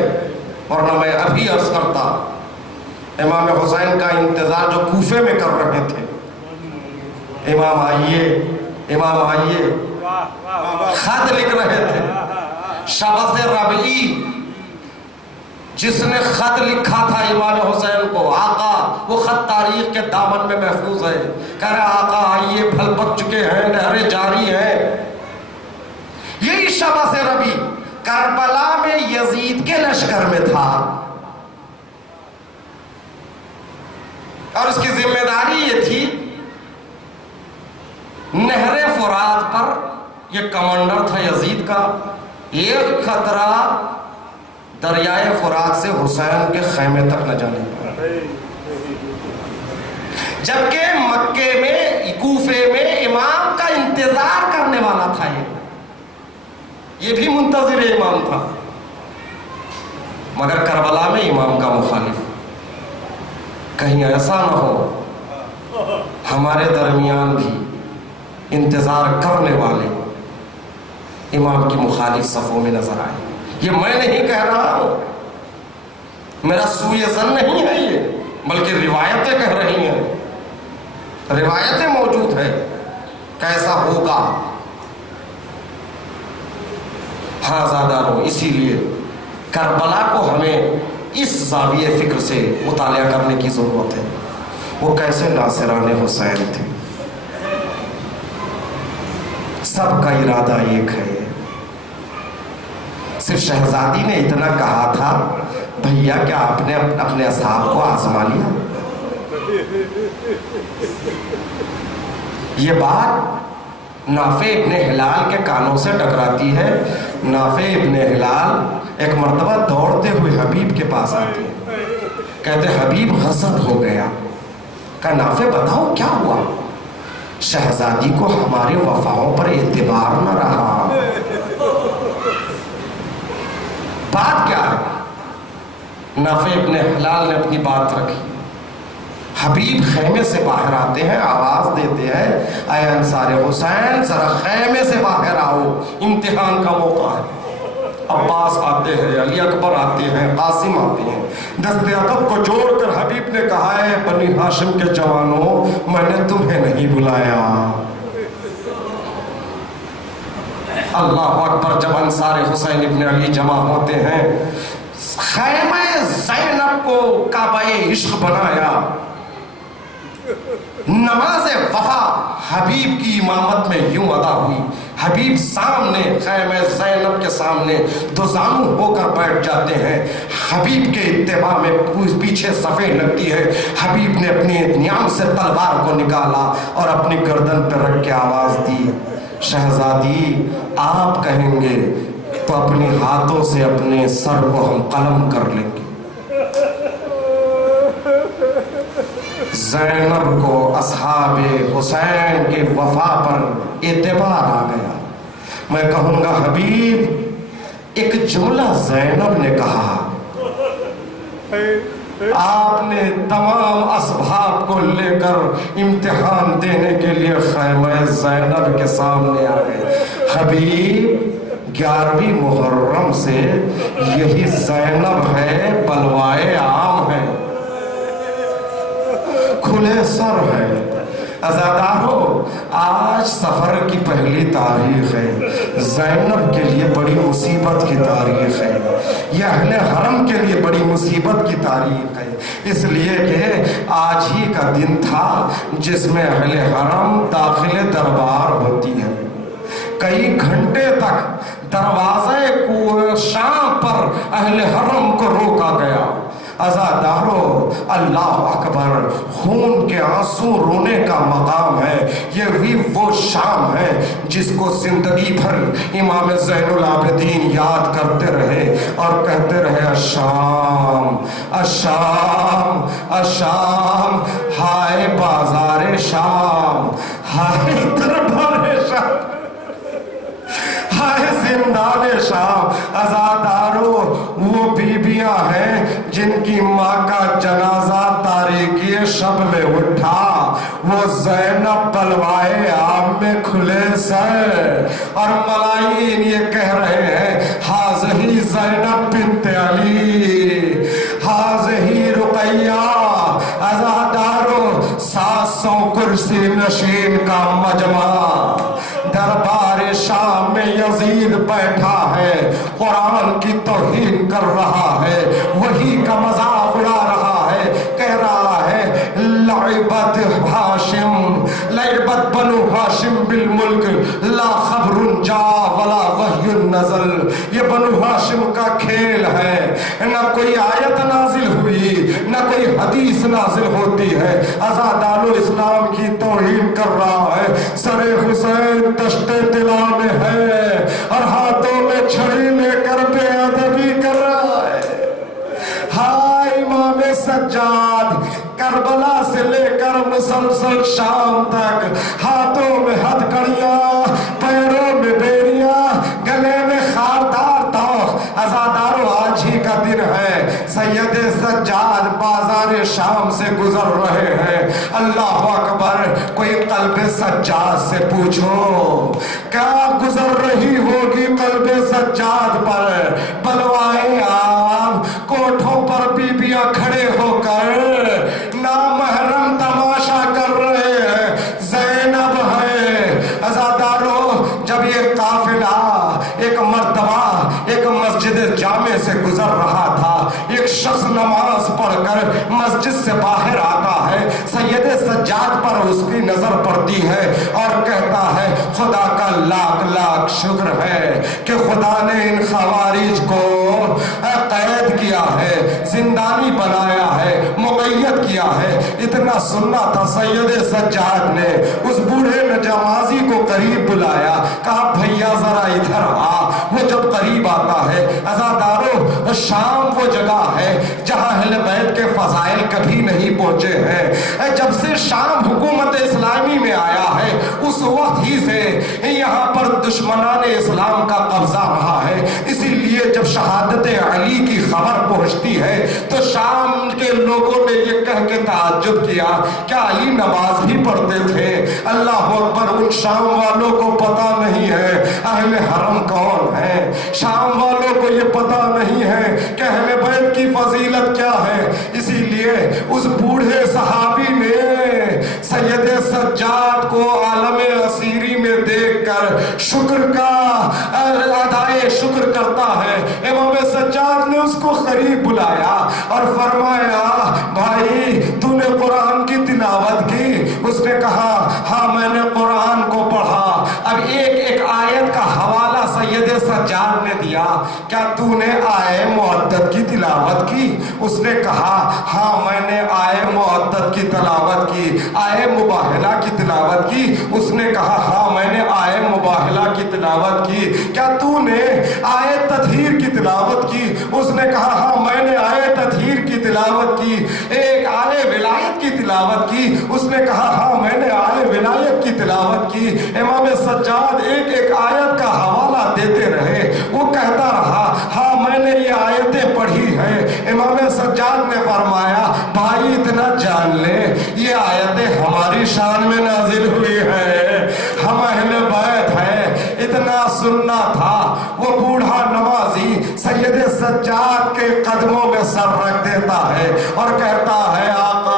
ورنہ میں ابھی عرض کرتا امام حسین کا انتظار جو کوفے میں کر رہے تھے، امام آئیے، امام آئیے، خط لکھ رہے تھے۔ شبث ربعی جس نے خط لکھا تھا امام حسین کو، آقا، وہ خط تاریخ کے دامن میں محفوظ ہے، کہہ رہے آقا آئیے، پھل پک چکے ہیں، نہریں جاری ہیں۔ یہی شبث ربعی کربلا میں یزید کے لشکر میں تھا، اور اس کی ذمہ داری یہ تھی، نہر فرات پر یہ کمانڈر تھا یزید کا، ایک خطرہ دریائے فرات سے حسین کے خیمے تک نہ جانے پا، جبکہ مکے میں، کوفے میں امام کا انتظار کرنے والا تھا، یہ بھی منتظر امام تھا، مگر کربلا میں امام کا مخالف۔ کہیں ایسا نہ ہو ہمارے درمیان بھی انتظار کرنے والے امام کی مخالف صفوں میں نظر آئے۔ یہ میں نہیں کہہ رہا ہوں، میرا سوء ظن نہیں ہے یہ، بلکہ روایتیں کہہ رہی ہیں، روایتیں موجود ہیں، کیسا ہوگا۔ ہاں زادارو، اسی لیے کربلا کو ہمیں اس زاویہ فکر سے مطالعہ کرنے کی ضرورت ہے، وہ کیسے ناصران حسین تھے۔ سب کا ارادہ ایک ہے، صرف شہزادی نے اتنا کہا تھا، بھیا کیا آپ نے اپنے اصحاب کو آزما لیا؟ یہ بات نافع ابن ہلال کے کانوں سے ٹکراتی ہے۔ نافع ابن ہلال ایک مرتبہ دوڑتے ہوئے حبیب کے پاس آتے ہیں، کہتے حبیب غضب ہو گیا۔ کہا نافع بتاؤ کیا ہوا؟ شہزادی کو ہمارے وفاؤں پر اعتبار نہ رہا۔ بات کیا ہے؟ نافع ابن ہلال نے اپنی بات رکھی۔ حبیب خیمے سے باہر آتے ہیں، آواز دیتے ہیں، اے انصار حسین ذرا خیمے سے باہر آؤ، امتحان کا موقع ہے۔ عباس آتے ہیں، علی اکبر آتے ہیں، قاسم آتے ہیں۔ دست ادب کو جوڑ کر حبیب نے کہا ہے بنی ہاشم کے جوانوں، میں نے تمہیں نہیں بلایا۔ اللہ اکبر، جب انصار حسین ابن علی جمع ہوتے ہیں، خیمہ زینب کو کعبہ عشق بنایا، نماز وفا حبیب کی امامت میں یوں ادا ہوئی، حبیب سامنے خیمہ زینب کے سامنے دوزانو ہو کر بیٹھ جاتے ہیں، حبیب کے اتباع میں پیچھے صفیں لگتی ہے، حبیب نے اپنی نیام سے تلوار کو نکالا اور اپنی گردن پر رکھ کے آواز دی، شہزادی آپ کہیں گے تو اپنے ہاتھوں سے اپنے سر کو ہم قلم کر لیں گے۔ زینب کو اصحاب حسین کے وفا پر اعتبار آ گیا۔ میں کہوں گا حبیب، ایک جملہ زینب نے کہا، آپ نے تمام اسباب کو لے کر امتحان دینے کے لیے خیمہ زینب کے سامنے آئے۔ حبیب، 11ویں محرم سے یہی زینب ہے، بلوائے عام ہے، کھلے سر ہے۔ عزادارو، آج سفر کی پہلی تاریخ ہے، زینب کے لیے بڑی مصیبت کی تاریخ ہے، یہ اہل حرم کے لیے بڑی مصیبت کی تاریخ ہے، اس لیے کہ آج ہی کا دن تھا جس میں اہل حرم داخل دربار ہوتی ہے۔ کئی گھنٹے تک دروازے شام پر اہل حرم کو روکا گیا۔ عزادارو، اللہ اکبر، خون کے آنسو رونے کا مقام ہے، یہ بھی وہ شام ہے جس کو زندگی بھر امام زین العابدین یاد کرتے رہے اور کہتے رہے، الشام الشام الشام، ہائے بازار شام، ہائے دربار شام، ہائے زندان شام۔ عزادارو، وہ بیبیاں ہیں جن کی ماں کا جنازہ تاریکی شب میں اٹھا، وہ زینب بلوائے عام میں کھلے سر، اور ملائین یہ کہہ رہے ہیں، ہاذہی زینب بنت علی، ہاذہی رقیہ۔ عزادارو، 700 کرسی نشین کا مجمع دربار شام میں یزید بیٹھا ہے، قرآن کی توہین کر رہا ہے، وہی کا مذاق اڑا رہا ہے، کہہ رہا ہے، لعبت ہاشم، لعبت بنو ہاشم بالملک، لا خبر جا ولا وحی نزل۔ یہ بنو ہاشم کا کھیل ہے، نہ کوئی آیت نازل ہوئی، نہ کوئی حدیث نازل ہوتی ہے۔ عزادارو، اسلام کی توہین کر رہا ہے، سر حسین دشتے طلا میں ہے اور ہاتھوں میں چھڑی لے کر بے ادبی کر رہا ہے۔ ہائے امام سجاد، کربلا سے لے کر مسلسل شام تک، ہاتھوں میں ہتھ کڑیاں، پیروں میں بیڑیاں، گلے میں خاردار توخ۔ عزادارو، آج ہی کا دن ہے، سید سجاد بازار شام سے گزر رہے ہیں۔ اللہ اکبر، کوئی قلب سجاد سے پوچھو، کیا گزر رہی ہوگی قلب سجاد پر؟ بلوائے عام، کوٹھوں پر بیبیاں کھڑے ہو کر نامحرم تماشا کر رہے ہیں، زینب ہے۔ عزادارو، جب یہ قافلہ ایک مرتبہ ایک مسجد جامع سے گزر رہا تھا، ایک شخص نماز پڑھ کر مسجد سے باہر آتا ہے، سید سجاد پر اس کی نظر پڑتی ہے اور کہتا ہے، خدا کا لاکھ لاکھ شکر ہے کہ خدا نے ان خوارج کو قید کیا ہے، زندانی بنایا ہے، مقید کیا ہے۔ اتنا سننا تھا، سید سجاد نے اس بوڑھے نمازی کو قریب بلایا، کہا، بھیا ذرا ادھر آ۔ وہ جب قریب آتا ہے، عزادارو، شام وہ جگہ ہے جہاں اہل بیت کے فضائل کبھی نہیں پہنچے ہیں۔ جب سے شام حکومت اسلامی میں آیا ہے، اس وقت ہی سے یہاں پر دشمنان اسلام کا قبضہ رہا ہے، اسی لیے جب شہادت علی کی خبر پہنچتی ہے تو شام کے لوگوں نے یہ کہہ کے تعجب کیا، کیا علی نماز بھی پڑھتے تھے؟ اللہ اکبر، ان شام والوں کو پتہ نہیں ہے اہل حرم کون ہے، شام والوں کو یہ پتہ نہیں ہے کہ اہل بیت کی فضیلت کیا ہے۔ اسی لیے اس بوڑھے صحابی نے سید سجاد کو عالم اسیری میں دیکھ کر شکر کا شکر کرتا ہے۔ امام سجاد نے اس کو قریب بلایا اور فرمایا بھائی تو نے قرآن کی تلاوت کی؟ اس نے کہا ہاں میں نے قرآن کو پڑھا۔ اب ایک ایک آیت کا حوالہ سید سجاد نے دیا۔ کیا تو نے آئے معدد کی تلاوت کی؟ اس نے کہا ہاں میں نے آئے معدد کی تلاوت کی۔ آئے مباہلہ کی تلاوت کی؟ اس نے کہا ہاں میں نے آئے مباہلہ کی تلاوت کی۔ کیا تو نے آئے تطہیر کی تلاوت کی؟ اس نے کہا ہاں میں نے آئے تطہیر کی تلاوت کی۔ ایک آئے ولایت کی تلاوت کی؟ اس نے کہا ہاں میں نے آئے ولایت کی تلاوت کی۔ امام سجاد ایک ایک آیت کا حوالہ دیتے رہے۔ وہ کہتا رہا ہاں میں نے یہ آیتیں پڑھی ہیں۔ امام سجاد نے فرمایا بھائی اتنا جان لے یہ آیتیں ہماری شان میں نازل ہوئی ہیں، ہم اہل بیت ہیں۔ اتنا سننا تھا وہ بوڑھا نمازی سید سجاد کے قدموں میں سر رکھ دیتا ہے اور کہتا ہے آقا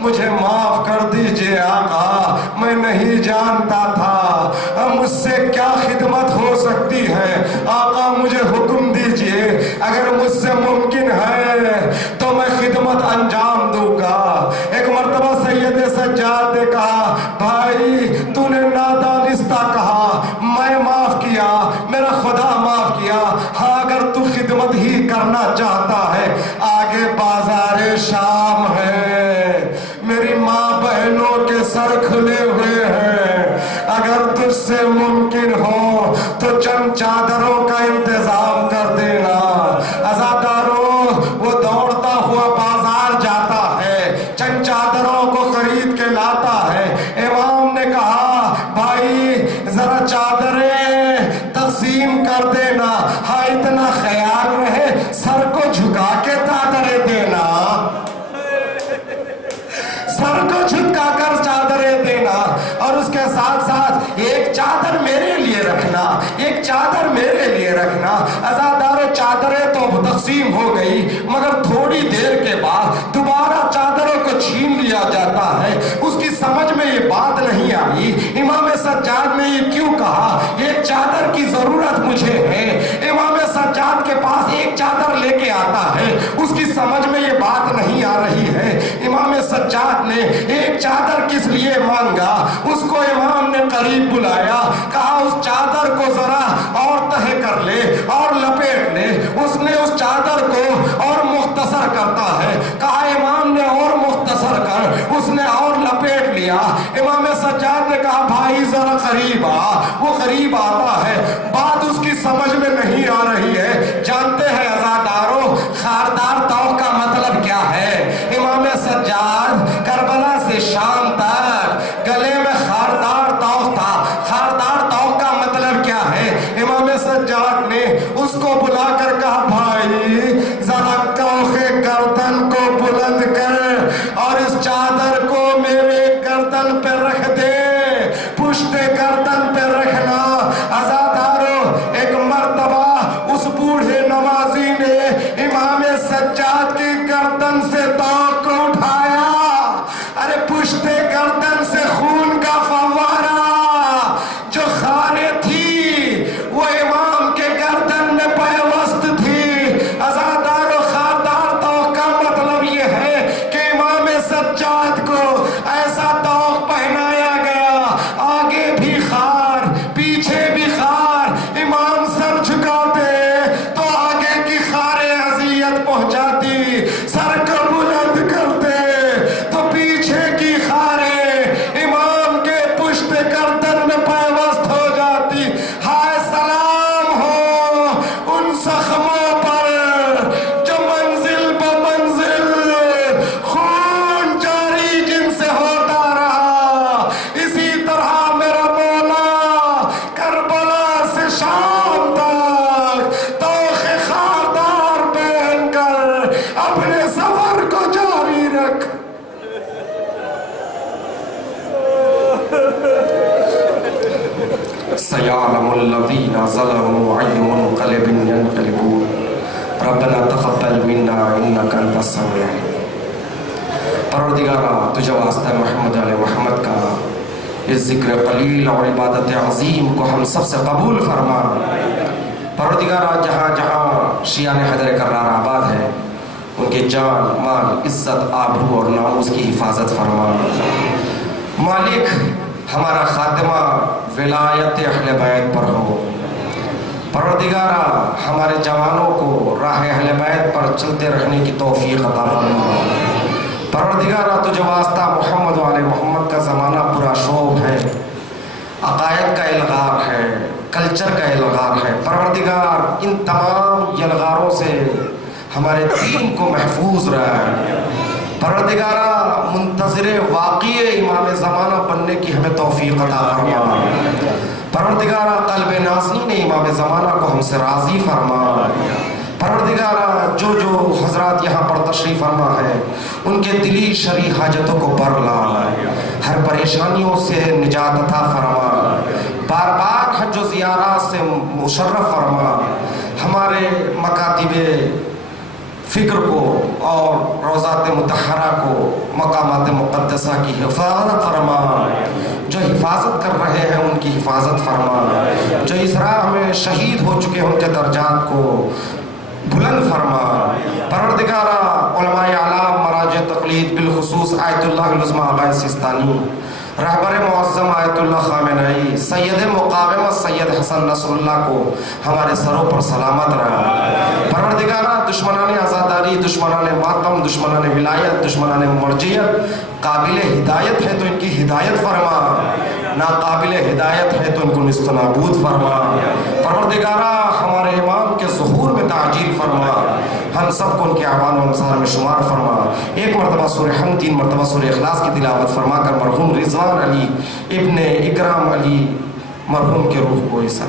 مجھے معاف کر دیجئے آقا، میں نہیں جانتا تھا مجھ سے کیا خدمت ہو سکتی ہے، آقا مجھے حکم دیجئے، اگر مجھ سے ممکن ہے تو میں خدمت انجام دوں گا۔ ایک مرتبہ سید سجاد نے کہا بھائی تو نے نادانستہ کہا، میں معاف کیا، میرا خدا معاف کیا، ہاں اگر تو خدمت ہی کرنا چاہتا ہے آگے بازار شام ہے، میری ماں بہنوں کے سر کھلے ہوئے ہیں، اگر تجھ سے ممکن ہو تو چند چادروں کا انتظام کر دینا۔ عزاداروں وہ دوڑتا ہوا بازار جاتا ہے، چند چادروں کو خرید کے لاتا ہے۔ امام نے کہا بھائی ذرا چادریں تقسیم کر دینا، ہاں اتنا خیال رہے سر کو جھکا کے چادریں دینا، سر کو جھکا کر چادریں دینا، اور اس کے ساتھ ساتھ ایک چادر میرے لیے رکھنا، ایک چادر میرے لیے رکھنا۔ عزاداروں چادریں تو تقسیم ہو گئی مگر تھوڑی دیر کے بعد دوبارہ چادروں کو چھین لیا جاتا ہے۔ اس کی سمجھ میں یہ بات نہیں آئی امام سجاد نے یہ کیوں کہا، ایک چادر کی ضرورت مجھے ہے۔ امام سجاد کے پاس ایک چادر لے کے آتا ہے، اس کی سمجھ میں یہ بات نہیں آ رہی ہے امام سجاد نے ایک چادر کس لیے مانگا۔ اس کو امام نے قریب بلایا، کہا اس چادر کو ذرا اور تہہ کر لے اور لپیٹ لے۔ اس نے اس چادر کو اور مختصر کرتا ہے، کہا امام نے اور مختصر کر، اس نے اور لپیٹ لیا۔ امام سجاد نے کہا بھائی ذرا قریب آ، وہ قریب آتا ہے، بات اس کی سمجھ میں نہیں آ رہی ہے۔ جانتے ہیں عزاداروں خاردار توق کا مطلب کیا ہے؟ امام سجاد کربلا سے شام تک گلے میں خاردار توق تھا، خاردار توق کا مطلب کیا ہے؟ امام سجاد نے اس کو بلا کر کہا بھائی ذرا کوخ گردن کو بلند کر اور اس چادر کو میرے گردن پہ رکھ دے، پشت گردن پہ رکھنا۔ عزاداروں ایک مرتبہ اس بوڑھے نمازی نے امام سجاد کی گردن سے توق کو اٹھایا، ارے پشت گردن سے خون کا فوارہ جو خارے تھی وہ امام کے گردن میں پیوست تھی۔ عزاداروں خاردار توق کا مطلب یہ ہے کہ امام سجاد کو ایسا توق پہنایا گیا، آگے بھی خار پیچھے بھی خار، امام سر جھکاتے تو آگے کی خاریں اذیت پہنچاتی، سر کو بلند کرتے تو پیچھے کی خاریں امام کے پشت گردن میں پیوست ہو جاتی۔ ہائے سلام ہو ان زخموں پر جو منزل بہ منزل خون جاری جن سے ہوتا رہا۔ اسی طرح میرا مولا کربلا سے شام تک توخ خاردار پہن کر اپنے سفر کو جاری رکھ۔ سيعلم الذين ظلموا أي منقلب ينقلبون ربنا تقبل منا إنك أنت السميع العليم۔ پروردگارا تجھے واسطہ محمد علیہ محمد کا اس ذکر قلیل اور عبادت عظیم کو ہم سب سے قبول فرما۔ پروردگارہ جہاں جہاں شیعان حیدر کرار آباد ہے ان کے جان مال عزت آبرو اور ناموس کی حفاظت فرما۔ مالک ہمارا خاتمہ ولایت اہل بیت پر ہو۔ پروردگارہ ہمارے جوانوں کو راہ اہل بیت پر چلتے رہنے کی توفیق عطا فرما۔ پروردگارہ تجھے واسطہ محمد و آل محمد کا زمانہ پورا شوق ہے، عقائد کا الغار ہے، کلچر کا الغار ہے۔ پروردگار ان تمام الغاروں سے ہمارے دین کو محفوظ رہا۔ پروردگارہ منتظر واقعی امام زمانہ بننے کی ہمیں توفیق عطا فرما۔ پروردگارہ قلب نازنین امام زمانہ کو ہم سے راضی فرما۔ پروردگارہ جو حضرات یہاں پر تشریف فرما ہے ان کے دلی شرعی حاجتوں کو بر لا، ہر پریشانیوں سے نجات عطا فرما، بار بار حج و زیارات سے مشرف فرما، ہمارے مکاتب فکر کو اور روضات مطہرہ کو، مقامات مقدسہ کی حفاظت فرما۔ جو حفاظت کر رہے ہیں ان کی حفاظت فرما، جو اس راہ میں شہید ہو چکے ہیں ان کے درجات کو بلند فرما۔ پروردگارہ علماء اعلام مراجع تقلید بالخصوص آیت اللہ العظمی آغا سیستانی، رہبر معظم آیت اللہ خامنہئی، سید مقاومت سید حسن نصر اللہ کو ہمارے سروں پر سلامت رہا۔ پروردگارہ دشمنان آزاداری، دشمنان ماتم، دشمنان ولایت، دشمنان مرجعیت قابل ہدایت ہے تو ان کی ہدایت فرما، ناقابل ہدایت ہے تو ان کو نیست و نابود فرما۔ پروردگارہ ہمارے امام کے ظہور میں تعجیل فرما، ہم سب کو ان کے اعوان و انصار میں شمار فرما۔ ایک مرتبہ سورہ حمد، 3 مرتبہ سورہ اخلاص کی تلاوت فرما کر مرحوم رضوان علی ابن اکرام علی مرحوم کے روح کو عیسیٰ